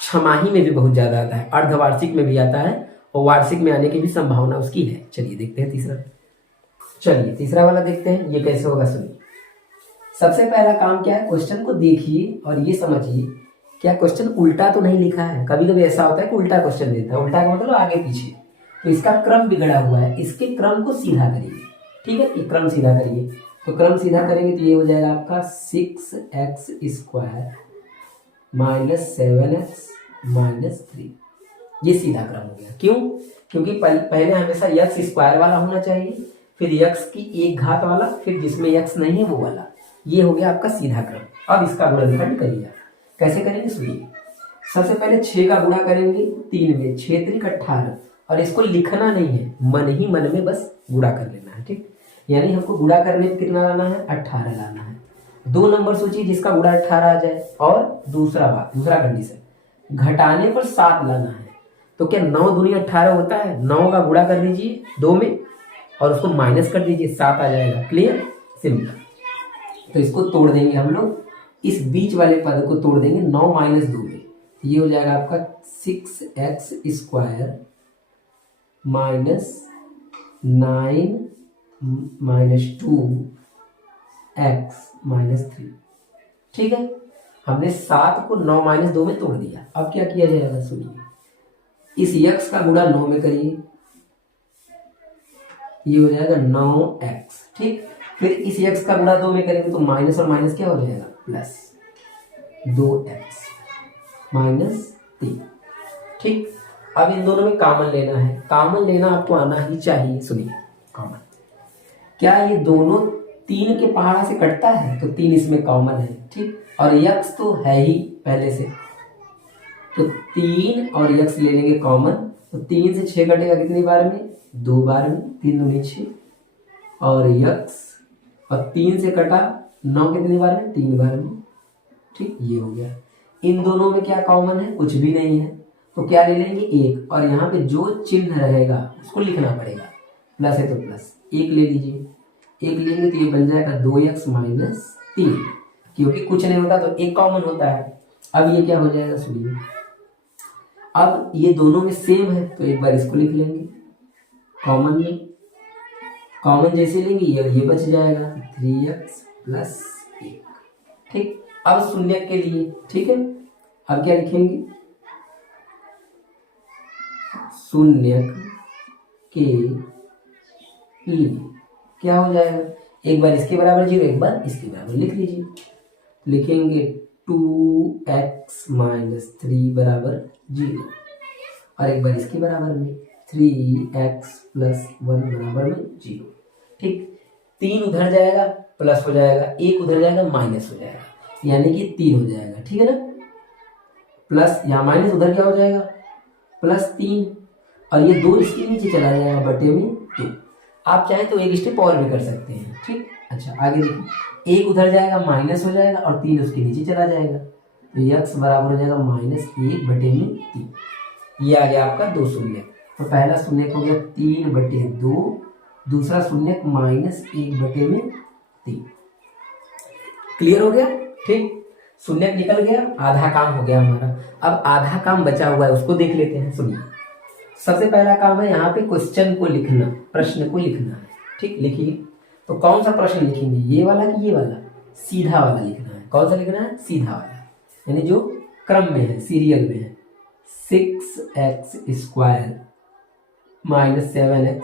छमाही में भी बहुत ज्यादा आता है, अर्धवार्षिक में भी आता है और वार्षिक में आने की भी संभावना उसकी है। चलिए देखते हैं तीसरा। चलिए तीसरा वाला देखते हैं, ये कैसे होगा सुनिए। सबसे पहला काम क्या है, क्वेश्चन को देखिए और ये समझिए क्या क्वेश्चन उल्टा तो नहीं लिखा है। कभी कभी ऐसा होता है कि उल्टा क्वेश्चन देता है, उल्टा का मतलब आगे पीछे, तो इसका क्रम बिगड़ा हुआ है, इसके क्रम को सीधा करिए। ठीक है, ये क्रम सीधा करिए, तो क्रम सीधा करेंगे तो ये हो जाएगा आपका 6x² - 7x - 3, ये सीधा क्रम हो गया। क्यों, क्योंकि पहले हमेशा x स्क्वायर वाला होना चाहिए, फिर x की 1 घात वाला, फिर जिसमें x नहीं है वो वाला, ये हो गया आपका सीधा क्रम। अब इसका गुणनखंड करिए, कैसे करेंगे सुनिए। सबसे पहले 6 का गुणा करेंगे 3 में, 6 3 18, और इसको लिखना नहीं है, मन ही मन में बस गुणा कर लेना है। ठीक, यानी हमको गुणा करने में कितना लाना है 18 लाना है। 2 नंबर सोचिए जिसका गुणा 18 आ जाए, और दूसरा कंडीशन घटाने पर 7 लाना है। तो क्या 9 दूनी 18 होता है, 9 का गुणा कर दीजिए 2 में और उसको माइनस कर दीजिए, 7 आ जाएगा। Clear, simple. तो इसको तोड़ देंगे हम लोग, इस बीच वाले पद को तोड़ देंगे 9 - 2 में, ये हो जाएगा आपका 6x² - 9 - 2x - 3। ठीक है, हमने 7 को 9 - 2 में तोड़ दिया। अब क्या किया जाएगा सुनिए, इस x का गुणा 9 में करिए, ये हो जाएगा 9x। ठीक, फिर इस x का गुणा 2 में करेंगे तो माइनस और माइनस क्या हो जाएगा, प्लस 2x माइनस 3। ठीक, अब इन दोनों में कॉमन लेना है। कॉमन लेना आपको आना ही चाहिए। सुनिए, कॉमन क्या ये दोनों 3 के पहाड़ा से कटता है, तो 3 इसमें कॉमन है। ठीक, और x तो है ही पहले से, तो 3 और x ले लेंगे कॉमन, तो 3 से 6 कटेगा कितनी बार में, 2 बार में, 3 दूनी 6, और x और 3 से कटा 9 कितनी बार में, 3 बार में। ठीक, ये हो गया। इन दोनों में क्या कॉमन है, कुछ भी नहीं है, तो क्या ले लेंगे, 1, और यहाँ पे जो चिन्ह रहेगा उसको लिखना पड़ेगा, प्लस है तो प्लस 1 ले लीजिए। 1 लेंगे तो ये बन जाएगा 2x माइनस 3, क्योंकि कुछ नहीं होता तो 1 कॉमन होता है। अब ये क्या हो जाएगा, सुनिए, अब ये दोनों में सेम है तो एक बार इसको लिख लेंगे कॉमन में। कॉमन जैसे लेंगे ये बच जाएगा 3x प्लस 1। ठीक, अब शून्य के लिए, ठीक है, अब क्या लिखेंगे, शून्य के लिए क्या हो जाएगा, एक बार इसके बराबर 0, एक बार इसके बराबर लिख लीजिए। लिखेंगे 2x माइनस 3 बराबर 0, और एक बार इसके बराबर में 3x प्लस 1 बराबर में 0। ठीक, 3 उधर जाएगा प्लस हो जाएगा, 1 उधर जाएगा माइनस हो जाएगा, यानी कि 3 हो जाएगा। ठीक है ना, प्लस यहाँ माइनस उधर क्या हो जाएगा, प्लस 3, और ये 2 इसके नीचे चला जाएगा बटे में 2। आप चाहें तो एक स्टेप और भी कर सकते हैं। ठीक, अच्छा आगे देखिए, 1 उधर जाएगा माइनस हो जाएगा, और 3 उसके नीचे चला जाएगा, तो x बराबर हो जाएगा -1 बटे में 3। ये आ गया आपका 2 शून्य। तो पहला शून्य हो गया 3 बटे 2, दूसरा शून्य -1 बटे में 3। क्लियर हो गया। ठीक, शून्य निकल गया, आधा काम हो गया हमारा। अब आधा काम बचा हुआ है, उसको देख लेते हैं। सुनिए, सबसे पहला काम है यहाँ पे क्वेश्चन को लिखना, प्रश्न को लिखना है। ठीक, लिखिए। तो कौन सा प्रश्न लिखेंगे, ये वाला कि ये वाला, सीधा वाला लिखना है। कौन सा लिखना है, सीधा वाला, यानी जो क्रम में है, सीरियल में है। 6x square minus 7x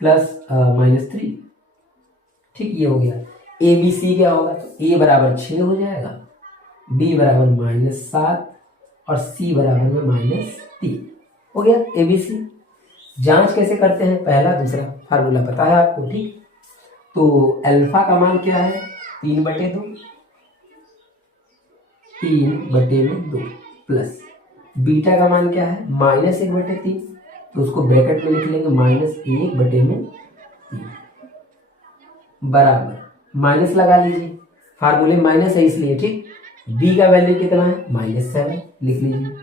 plus -3। ठीक, ये हो गया। ए बी सी क्या होगा, तो ए बराबर 6 हो जाएगा, बी बराबर -7 और सी बराबर में -3 हो गया। ए बी सी जांच कैसे करते हैं, पहला दूसरा फार्मूला पता है आपको। ठीक, तो अल्फा का मान क्या है, 3/2, 3/2 प्लस बीटा का मान क्या है, -1/3, तो उसको ब्रैकेट में लिख लेंगे -1/3 बराबर माइनस लगा लीजिए, फार्मूले माइनस है इसलिए। ठीक, बी का वैल्यू कितना है, -7 लिख लीजिए,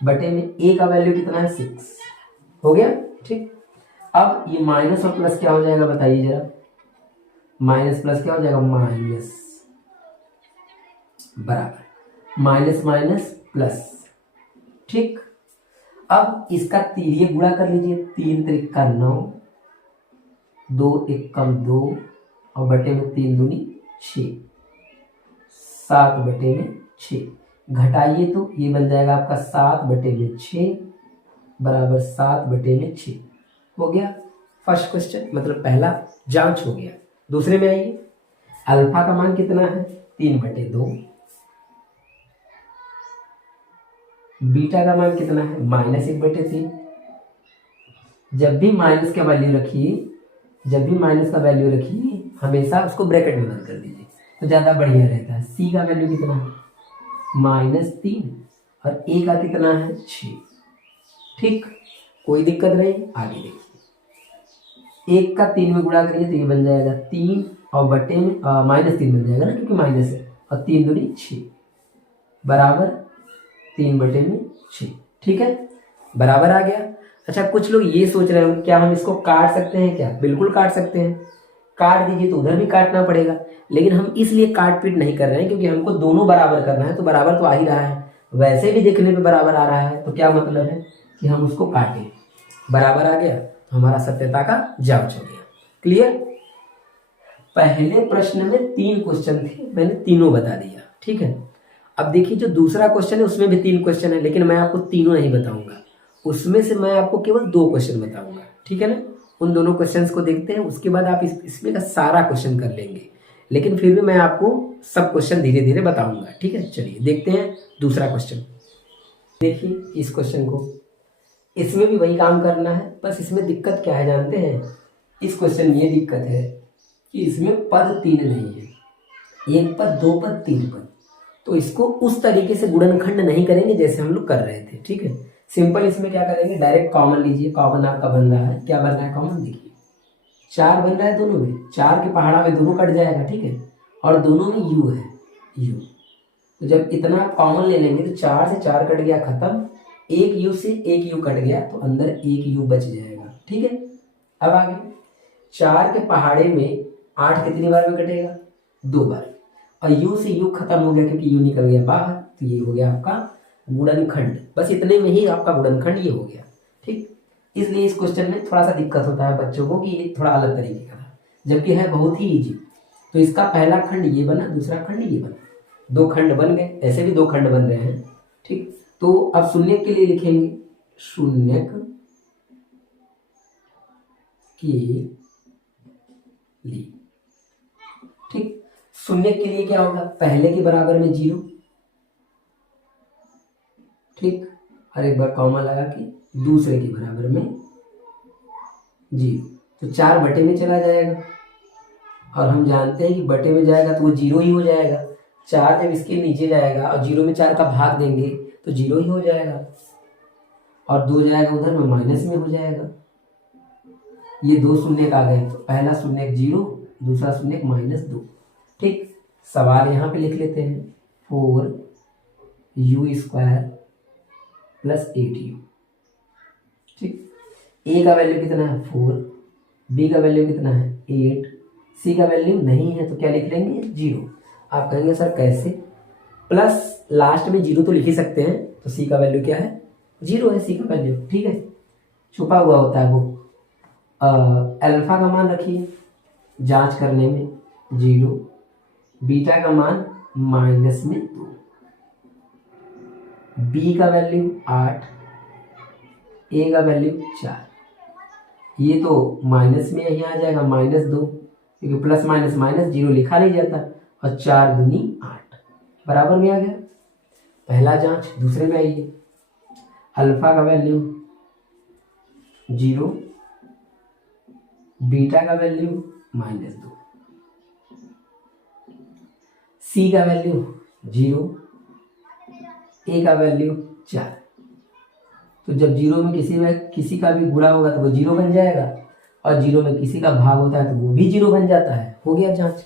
बटे में ए का वैल्यू कितना है, 6 हो गया। ठीक, अब ये माइनस और प्लस क्या हो जाएगा बताइए जरा, माइनस प्लस क्या हो जाएगा, माइनस बराबर माइनस माइनस प्लस। ठीक, अब इसका तिरिये गुणा कर लीजिए, 3 त्रिका 9, 2 एकम 2 और बटे में 3 दूनी 6, 7 बटे में 6। घटाइए तो ये बन जाएगा आपका 7 बटे में 6 बराबर 7 बटे में 6 हो गया। फर्स्ट क्वेश्चन मतलब पहला जांच हो गया। दूसरे में आइए, अल्फा का मान कितना है, 3/2, बीटा का मान कितना है, -1/3। जब भी माइनस का वैल्यू रखिए, जब भी माइनस का वैल्यू रखिए हमेशा उसको ब्रैकेट में बंद कर दीजिए तो ज़्यादा बढ़िया रहता है। सी का वैल्यू कितना है, -3 और ए का कितना है, 6। ठीक, कोई दिक्कत नहीं, आगे देखिए। 1 का 3 में गुणा करिए तो ये बन जाएगा 3 और बटे में -3 बन जाएगा ना, क्योंकि माइनस है, और 3 दूनी 6 बराबर 3 बटे में 6। ठीक है, बराबर आ गया। अच्छा, कुछ लोग ये सोच रहे हो क्या हम इसको काट सकते हैं क्या, बिल्कुल काट सकते हैं। काट दीजिए तो उधर भी काटना पड़ेगा, लेकिन हम इसलिए काट पीट नहीं कर रहे हैं क्योंकि हमको दोनों बराबर करना है। तो बराबर तो आ ही रहा है, वैसे भी देखने पे बराबर आ रहा है, तो क्या मतलब है कि हम उसको काटें। बराबर आ गया, हमारा सत्यता का जांच हो गया। क्लियर। पहले प्रश्न में 3 क्वेश्चन थे, मैंने तीनों बता दिया। ठीक है, अब देखिए जो दूसरा क्वेश्चन है उसमें भी 3 क्वेश्चन है, लेकिन मैं आपको तीनों नहीं बताऊंगा, उसमें से मैं आपको केवल 2 क्वेश्चन बताऊंगा। ठीक है ना, उन दोनों क्वेश्चंस को देखते हैं, उसके बाद आप इसमें का सारा क्वेश्चन कर लेंगे, लेकिन फिर भी मैं आपको सब क्वेश्चन धीरे धीरे बताऊंगा। ठीक है, चलिए देखते हैं दूसरा क्वेश्चन। देखिए इस क्वेश्चन को, इसमें भी वही काम करना है, बस इसमें दिक्कत क्या है जानते हैं? इस क्वेश्चन में ये दिक्कत है कि इसमें पद 3 नहीं है, 1 पद, 2 पद, 3 पद। तो इसको उस तरीके से गुणनखंड नहीं करेंगे जैसे हम लोग कर रहे थे। ठीक है, सिंपल इसमें क्या करेंगे, डायरेक्ट कॉमन लीजिए। कॉमन आपका बन रहा है, क्या बन रहा है कॉमन? देखिए 4 बन रहा है दोनों में, 4 के पहाड़ा में दोनों कट जाएगा। ठीक है, और दोनों में u है, u। तो जब इतना कॉमन ले लेंगे तो 4 से 4 कट गया, खत्म। एक u से एक u कट गया तो अंदर एक u बच जाएगा। ठीक है, अब आगे 4 के पहाड़े में 8 कितनी बार में कटेगा? 2 बार। और u से u खत्म हो गया क्योंकि u निकल गया बाहर, तो ये हो गया आपका गुणनखंड। बस इतने में ही आपका गुणनखंड ये हो गया। ठीक, इसलिए इस क्वेश्चन में थोड़ा सा दिक्कत होता है बच्चों को कि ये थोड़ा अलग तरीके का था, जबकि है बहुत ही इजी। तो इसका पहला खंड ये बना, दूसरा खंड ये बना, 2 खंड बन गए। ऐसे भी 2 खंड बन रहे हैं। ठीक, तो अब शून्यक के लिए लिखेंगे, शून्यक के लिए। ठीक, शून्यक के लिए क्या होगा? पहले के बराबर में 0। ठीक, और एक बार कॉमा लगा के दूसरे के बराबर में 0। तो 4 बटे में चला जाएगा, और हम जानते हैं कि बटे में जाएगा तो वो 0 ही हो जाएगा। 4 जब इसके नीचे जाएगा और 0 में 4 का भाग देंगे तो 0 ही हो जाएगा, और 2 जाएगा उधर में, माइनस में हो जाएगा। ये 2 शून्यक आ गए, तो पहला शून्यक 0, दूसरा शून्यक -2। ठीक, सवाल यहाँ पे लिख लेते हैं, 4u² + 8u। ठीक, a का वैल्यू कितना है? 4, b का वैल्यू कितना है? 8, c का वैल्यू नहीं है तो क्या लिख लेंगे? 0। आप कहेंगे सर कैसे? प्लस लास्ट में 0 तो लिख ही सकते हैं, तो c का वैल्यू क्या है? 0 है c का वैल्यू। ठीक है, छुपा हुआ होता है वो। अल्फा का मान रखिए जांच करने में 0, बीटा का मान -2, b का वैल्यू 8, a का वैल्यू 4। ये तो माइनस में यहीं आ जाएगा, -2, क्योंकि प्लस माइनस माइनस 0 लिखा नहीं जाता, और 4 दूनी 8 बराबर में आ गया। पहला जांच। दूसरे में आइए, अल्फा का वैल्यू 0, बीटा का वैल्यू -2, c का वैल्यू 0, a का वैल्यू 4। तो जब 0 में किसी का भी गुणा होगा तो वो 0 बन जाएगा, और 0 में किसी का भाग होता है तो वो भी 0 बन जाता है। हो गया जांच,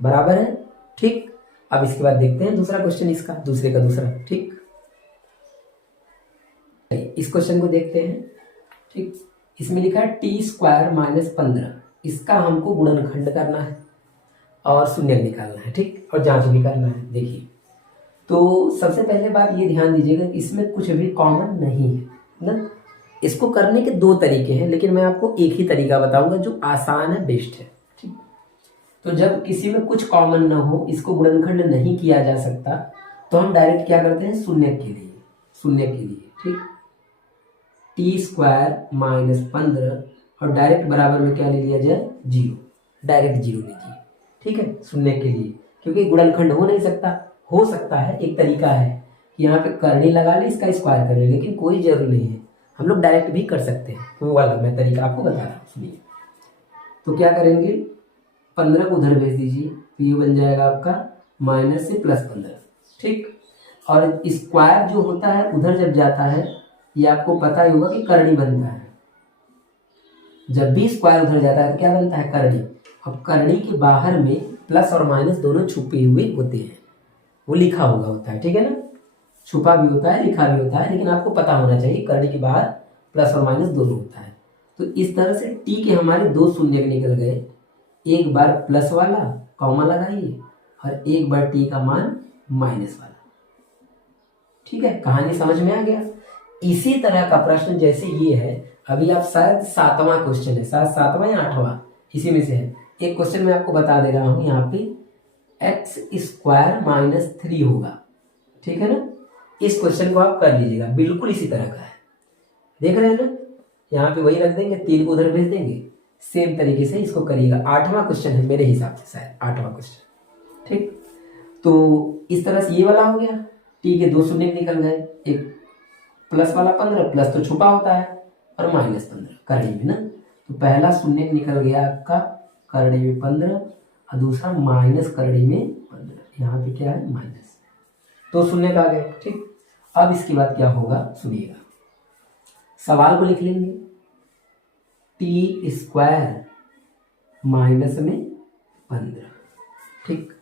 बराबर है। ठीक, अब इसके बाद देखते हैं दूसरा क्वेश्चन, इसका दूसरे का दूसरा। ठीक, इस क्वेश्चन को देखते हैं। ठीक, इसमें लिखा है t² - 15। इसका हमको गुणनखंड करना है और शून्यक निकालना है। ठीक, और जांच भी करना है। देखिए, तो सबसे पहले बात ये ध्यान दीजिएगा कि इसमें कुछ भी कॉमन नहीं है ना। इसको करने के 2 तरीके हैं, लेकिन मैं आपको एक ही तरीका बताऊंगा जो आसान है, बेस्ट है। ठीक, तो जब किसी में कुछ कॉमन ना हो, इसको गुणनखंड नहीं किया जा सकता, तो हम डायरेक्ट क्या करते हैं? शून्यक के लिए, शून्यक के लिए। ठीक, t² - 15, और डायरेक्ट बराबर में क्या ले लिया जाए? 0, डायरेक्ट 0 लीजिए। ठीक है, शून्यक के लिए, क्योंकि गुणनखंड हो नहीं सकता। हो सकता है, एक तरीका है कि यहाँ पे करनी लगा ले, इसका स्क्वायर कर ले, लेकिन कोई जरूरी नहीं है, हम लोग डायरेक्ट भी कर सकते हैं। वो वाला मैं तरीका आपको बता रहा हूँ, सुनिए। तो क्या करेंगे? 15 को उधर भेज दीजिए, तो ये बन जाएगा आपका माइनस से +15। ठीक, और स्क्वायर जो होता है उधर जब जाता है, ये आपको पता ही होगा कि करनी बनता है। जब भी स्क्वायर उधर जाता है तो क्या बनता है? करनी। अब करनी के बाहर में प्लस और माइनस दोनों छुपे हुए होते हैं, वो लिखा हुआ होता है। ठीक है ना, छुपा भी होता है, लिखा भी होता है, लेकिन आपको पता होना चाहिए करनी के बाहर प्लस और माइनस दोनों होता है। तो इस तरह से टी के हमारे 2 शून्यक निकल गए। एक बार प्लस वाला कॉमा लगाइए, और एक बार टी का मान माइनस वाला। ठीक है, कहानी समझ में आ गया। इसी तरह का प्रश्न जैसे ये है, अभी आप शायद 7वां क्वेश्चन है, शायद 7वां या 8वां, इसी में से है। एक क्वेश्चन मैं आपको बता दे रहा हूं, यहाँ पे x² - 3 होगा। ठीक है ना, इस क्वेश्चन को आप कर लीजिएगा, बिल्कुल इसी तरह का है। देख रहे हैं ना, यहाँ पे वही रख देंगे, 3 को उधर भेज देंगे, सेम तरीके से इसको करिएगा। 8वां क्वेश्चन है मेरे हिसाब से, शायद 8वां क्वेश्चन। ठीक, तो इस तरह से ये वाला हो गया। टी के 2 शून्य निकल गए, एक प्लस वाला 15, प्लस तो छुपा होता है, और -15 करड़ी में ना। तो पहला शून्य निकल गया आपका करड़ी में 15, और दूसरा माइनस करड़ी में 15। यहाँ पे क्या है माइनस, तो शून्य का आ गए। ठीक, अब इसके बाद क्या होगा सुनिएगा, सवाल को लिख लेंगे टी स्क्वायर माइनस में 15। ठीक,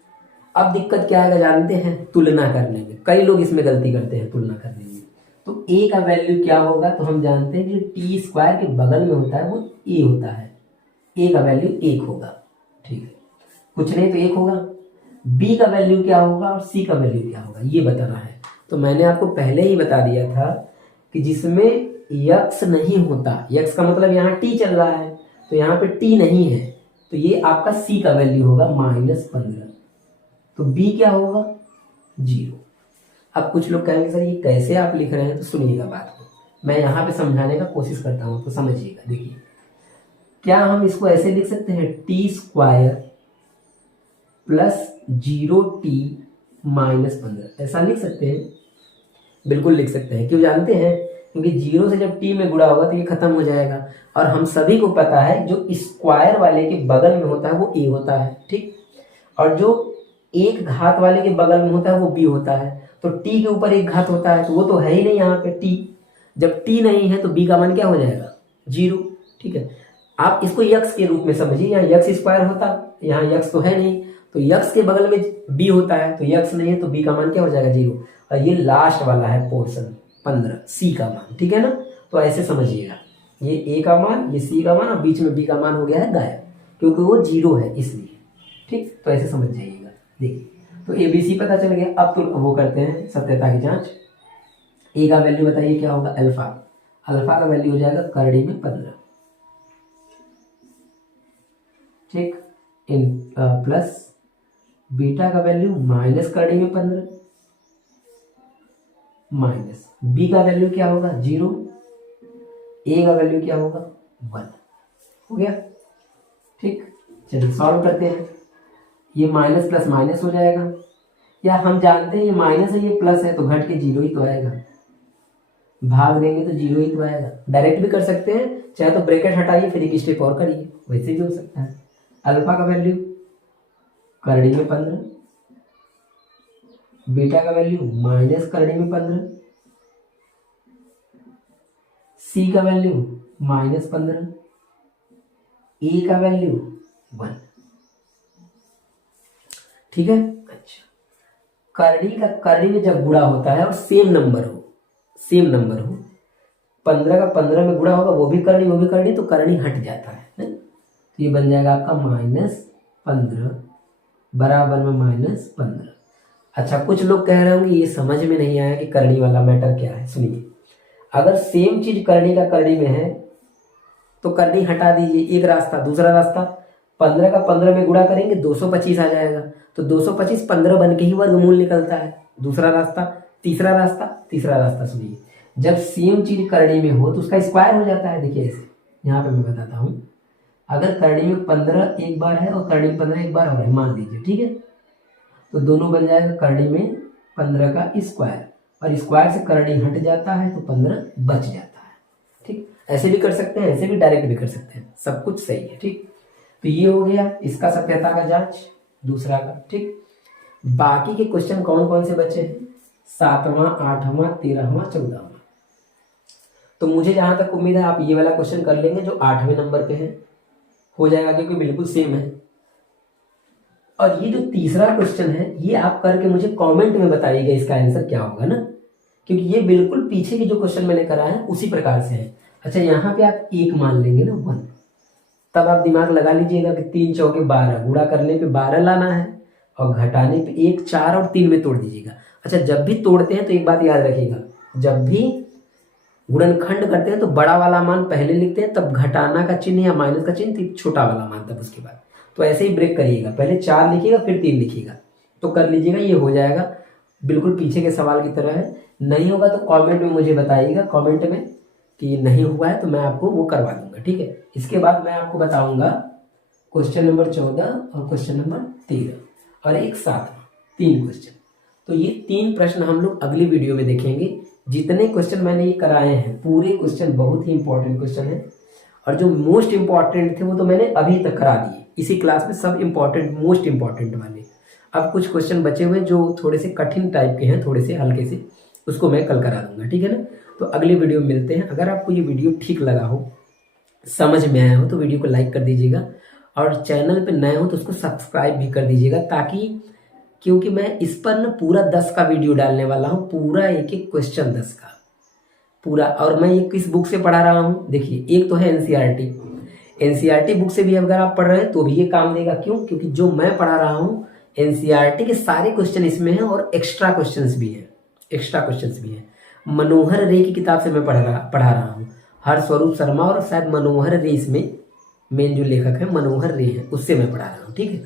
अब दिक्कत क्या है जानते हैं, तुलना करने में। कई लोग इसमें गलती करते हैं तुलना करने में। तो ए का वैल्यू क्या होगा, तो हम जानते हैं कि टी स्क्वायर के बगल में होता है वो ए होता है, ए का वैल्यू 1 होगा। ठीक है, कुछ नहीं तो 1 होगा। बी का वैल्यू क्या होगा और सी का वैल्यू क्या होगा ये बताना है। तो मैंने आपको पहले ही बता दिया था कि जिसमें यक्स नहीं होता, यक्स का मतलब यहाँ टी चल रहा है, तो यहाँ पे टी नहीं है, तो ये आपका सी का वैल्यू होगा -15। तो बी क्या होगा 0। अब कुछ लोग कहेंगे सर ये कैसे आप लिख रहे हैं, तो सुनिएगा बात को, मैं यहाँ पे समझाने का कोशिश करता हूँ, तो समझिएगा। देखिए, क्या हम इसको ऐसे लिख सकते हैं टी स्क्वायर प्लस 0t -15, ऐसा लिख सकते हैं? बिल्कुल लिख सकते हैं। क्यों जानते हैं? क्योंकि 0 से जब टी में गुणा होगा तो ये खत्म हो जाएगा, और हम सभी को पता है जो स्क्वायर वाले के बगल में होता है वो ए होता है। ठीक, और जो एक घात वाले के बगल में होता है वो बी होता है। तो टी के ऊपर एक घात होता है, तो वो तो है ही नहीं यहाँ पे टी। जब टी नहीं है तो बी का मान क्या हो जाएगा 0। ठीक है, आप इसको यक्स के रूप में समझिए, यहाँ यक्स स्क्वायर होता, यहाँ यक्स तो है नहीं, तो यक्स के बगल में बी होता है, तो यक्स नहीं है तो बी का मान क्या हो जाएगा 0। और ये लास्ट वाला है पोर्शन 15, सी का मान। ठीक है ना, तो ऐसे समझिएगा, ये ए का मान, ये सी का मान, और बीच में बी का मान हो गया है गायब, क्योंकि वो 0 है इसलिए। ठीक, तो ऐसे समझ जाइएगा। देखिए, तो ए बी सी पता चल गया। अब तो वो करते हैं सत्यता की जांच। ए का वैल्यू बताइए क्या होगा, अल्फा। अल्फा का वैल्यू हो जाएगा करड़ी में 15। ठीक, इन प्लस बीटा का वैल्यू माइनस करड़ी में 15, माइनस बी का वैल्यू क्या होगा 0, ए का वैल्यू क्या होगा 1। हो गया। ठीक, चलिए सॉल्व करते हैं। ये माइनस प्लस माइनस हो जाएगा, या हम जानते हैं ये माइनस है ये प्लस है, तो घट के 0 ही तो आएगा। भाग देंगे तो 0 ही तो आएगा। डायरेक्ट भी कर सकते हैं, चाहे तो ब्रैकेट हटाइए फिर एक स्टेप और करिए, वैसे भी हो सकता है। अल्फा का वैल्यू करड़ी में 15, बीटा का वैल्यू माइनस करड़ी में 15, सी का वैल्यू -15, ए का वैल्यू 1। ठीक है, अच्छा, करड़ी में जब गुणा होता है और सेम नंबर हो 15 का 15 में गुणा होगा, वो भी करड़ी, तो करड़ी हट जाता है ना? तो ये बन जाएगा आपका -15 बराबर में -15। अच्छा, कुछ लोग कह रहे होंगे ये समझ में नहीं आया कि करड़ी वाला मैटर क्या है। सुनिए, अगर सेम चीज करड़ी का करड़ी में है तो करड़ी हटा दीजिए, एक रास्ता। दूसरा रास्ता 15 का 15 में गुणा करेंगे 225 आ जाएगा, तो 225 15 बन के ही वर्गमूल निकलता है। दूसरा रास्ता, तीसरा रास्ता सुनिए, जब सेम चीज करड़ी में हो तो उसका स्क्वायर हो जाता है। देखिए ऐसे, यहाँ पे मैं बताता हूँ, अगर करड़ी में 15 एक बार है और करड़ी में 15 एक बार हो रहा है मान लीजिए, ठीक है, तो दोनों बन जाएगा करड़ी में 15 का स्क्वायर, और स्क्वायर से करड़ी हट जाता है तो 15 बच जाता है। ठीक, ऐसे भी कर सकते हैं, ऐसे भी डायरेक्ट भी कर सकते हैं, सब कुछ सही है। ठीक, तो ये हो गया इसका सत्यता का जांच दूसरा का। ठीक, बाकी के क्वेश्चन कौन कौन से बचे हैं, 7वां, 8वां, 13वां, 14वां। तो मुझे जहां तक उम्मीद है आप ये वाला क्वेश्चन कर लेंगे जो 8वें नंबर पे है, हो जाएगा क्योंकि बिल्कुल सेम है। और ये जो तीसरा क्वेश्चन है ये आप करके मुझे कमेंट में बताइएगा इसका आंसर क्या होगा ना, क्योंकि ये बिल्कुल पीछे की जो क्वेश्चन मैंने करा है उसी प्रकार से है। अच्छा, यहाँ पे आप 1 मान लेंगे ना 1, तब आप दिमाग लगा लीजिएगा कि 3 चौके 12, गुणा करने पे 12 लाना है और घटाने पे 1, 4 और 3 में तोड़ दीजिएगा। अच्छा, जब भी तोड़ते हैं तो एक बात याद रखिएगा, जब भी गुणनखंड करते हैं तो बड़ा वाला मान पहले लिखते हैं, तब घटाना का चिन्ह या माइनस का चिन्ह, छोटा वाला मान तब उसके बाद। तो ऐसे ही ब्रेक करिएगा, पहले 4 लिखिएगा फिर 3 लिखिएगा, तो कर लीजिएगा, ये हो जाएगा। बिल्कुल पीछे के सवाल की तरह है। नहीं होगा तो कमेंट में मुझे बताइएगा, कमेंट में कि नहीं हुआ है तो मैं आपको वो करवा दूंगा, ठीक है। इसके बाद मैं आपको बताऊंगा क्वेश्चन नंबर 14 और क्वेश्चन नंबर 13 और एक 7वां, 3 क्वेश्चन। तो ये 3 प्रश्न हम लोग अगली वीडियो में देखेंगे। जितने क्वेश्चन मैंने ये कराए हैं पूरे क्वेश्चन बहुत ही इंपॉर्टेंट क्वेश्चन है, और जो मोस्ट इंपॉर्टेंट थे वो तो मैंने अभी तक करा दिए इसी क्लास में, सब इंपॉर्टेंट मोस्ट इंपॉर्टेंट वाले। अब कुछ क्वेश्चन बचे हुए जो थोड़े से कठिन टाइप के हैं, थोड़े से हल्के से, उसको मैं कल करा दूंगा, ठीक है ना। तो अगली वीडियो में मिलते हैं। अगर आपको ये वीडियो ठीक लगा हो, समझ में आया हो, तो वीडियो को लाइक कर दीजिएगा, और चैनल पे नए हो तो उसको सब्सक्राइब भी कर दीजिएगा, ताकि क्योंकि मैं इस पर ना पूरा 10 का वीडियो डालने वाला हूँ, पूरा एक एक क्वेश्चन 10 का पूरा। और मैं ये किस बुक से पढ़ा रहा हूँ, देखिए एक तो है एनसीईआरटी। एनसीईआरटी बुक से भी अगर आप पढ़ रहे हैं तो भी ये काम देगा। क्यों? क्योंकि जो मैं पढ़ा रहा हूँ एनसीईआरटी के सारे क्वेश्चन इसमें हैं, और एक्स्ट्रा क्वेश्चंस भी हैं, एक्स्ट्रा क्वेश्चंस भी हैं। मनोहर रे की किताब से मैं पढ़ा रहा हूँ, हरस्वरूप शर्मा, और शायद मनोहर रे इसमें मेन जो लेखक है मनोहर रे है, उससे मैं पढ़ा रहा हूँ, ठीक है।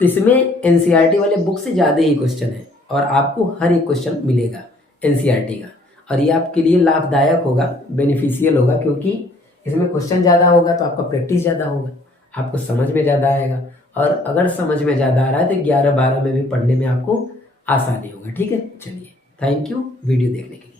तो इसमें एनसीईआरटी वाले बुक से ज़्यादा ही क्वेश्चन है, और आपको हर एक क्वेश्चन मिलेगा एनसीईआरटी का, और ये आपके लिए लाभदायक होगा, बेनिफिशियल होगा, क्योंकि इसमें क्वेश्चन ज़्यादा होगा तो आपका प्रैक्टिस ज़्यादा होगा, आपको समझ में ज़्यादा आएगा। और अगर समझ में ज़्यादा आ रहा है तो 11-12 में भी पढ़ने में आपको आसानी होगा, ठीक है। चलिए, थैंक यू वीडियो देखने के लिए।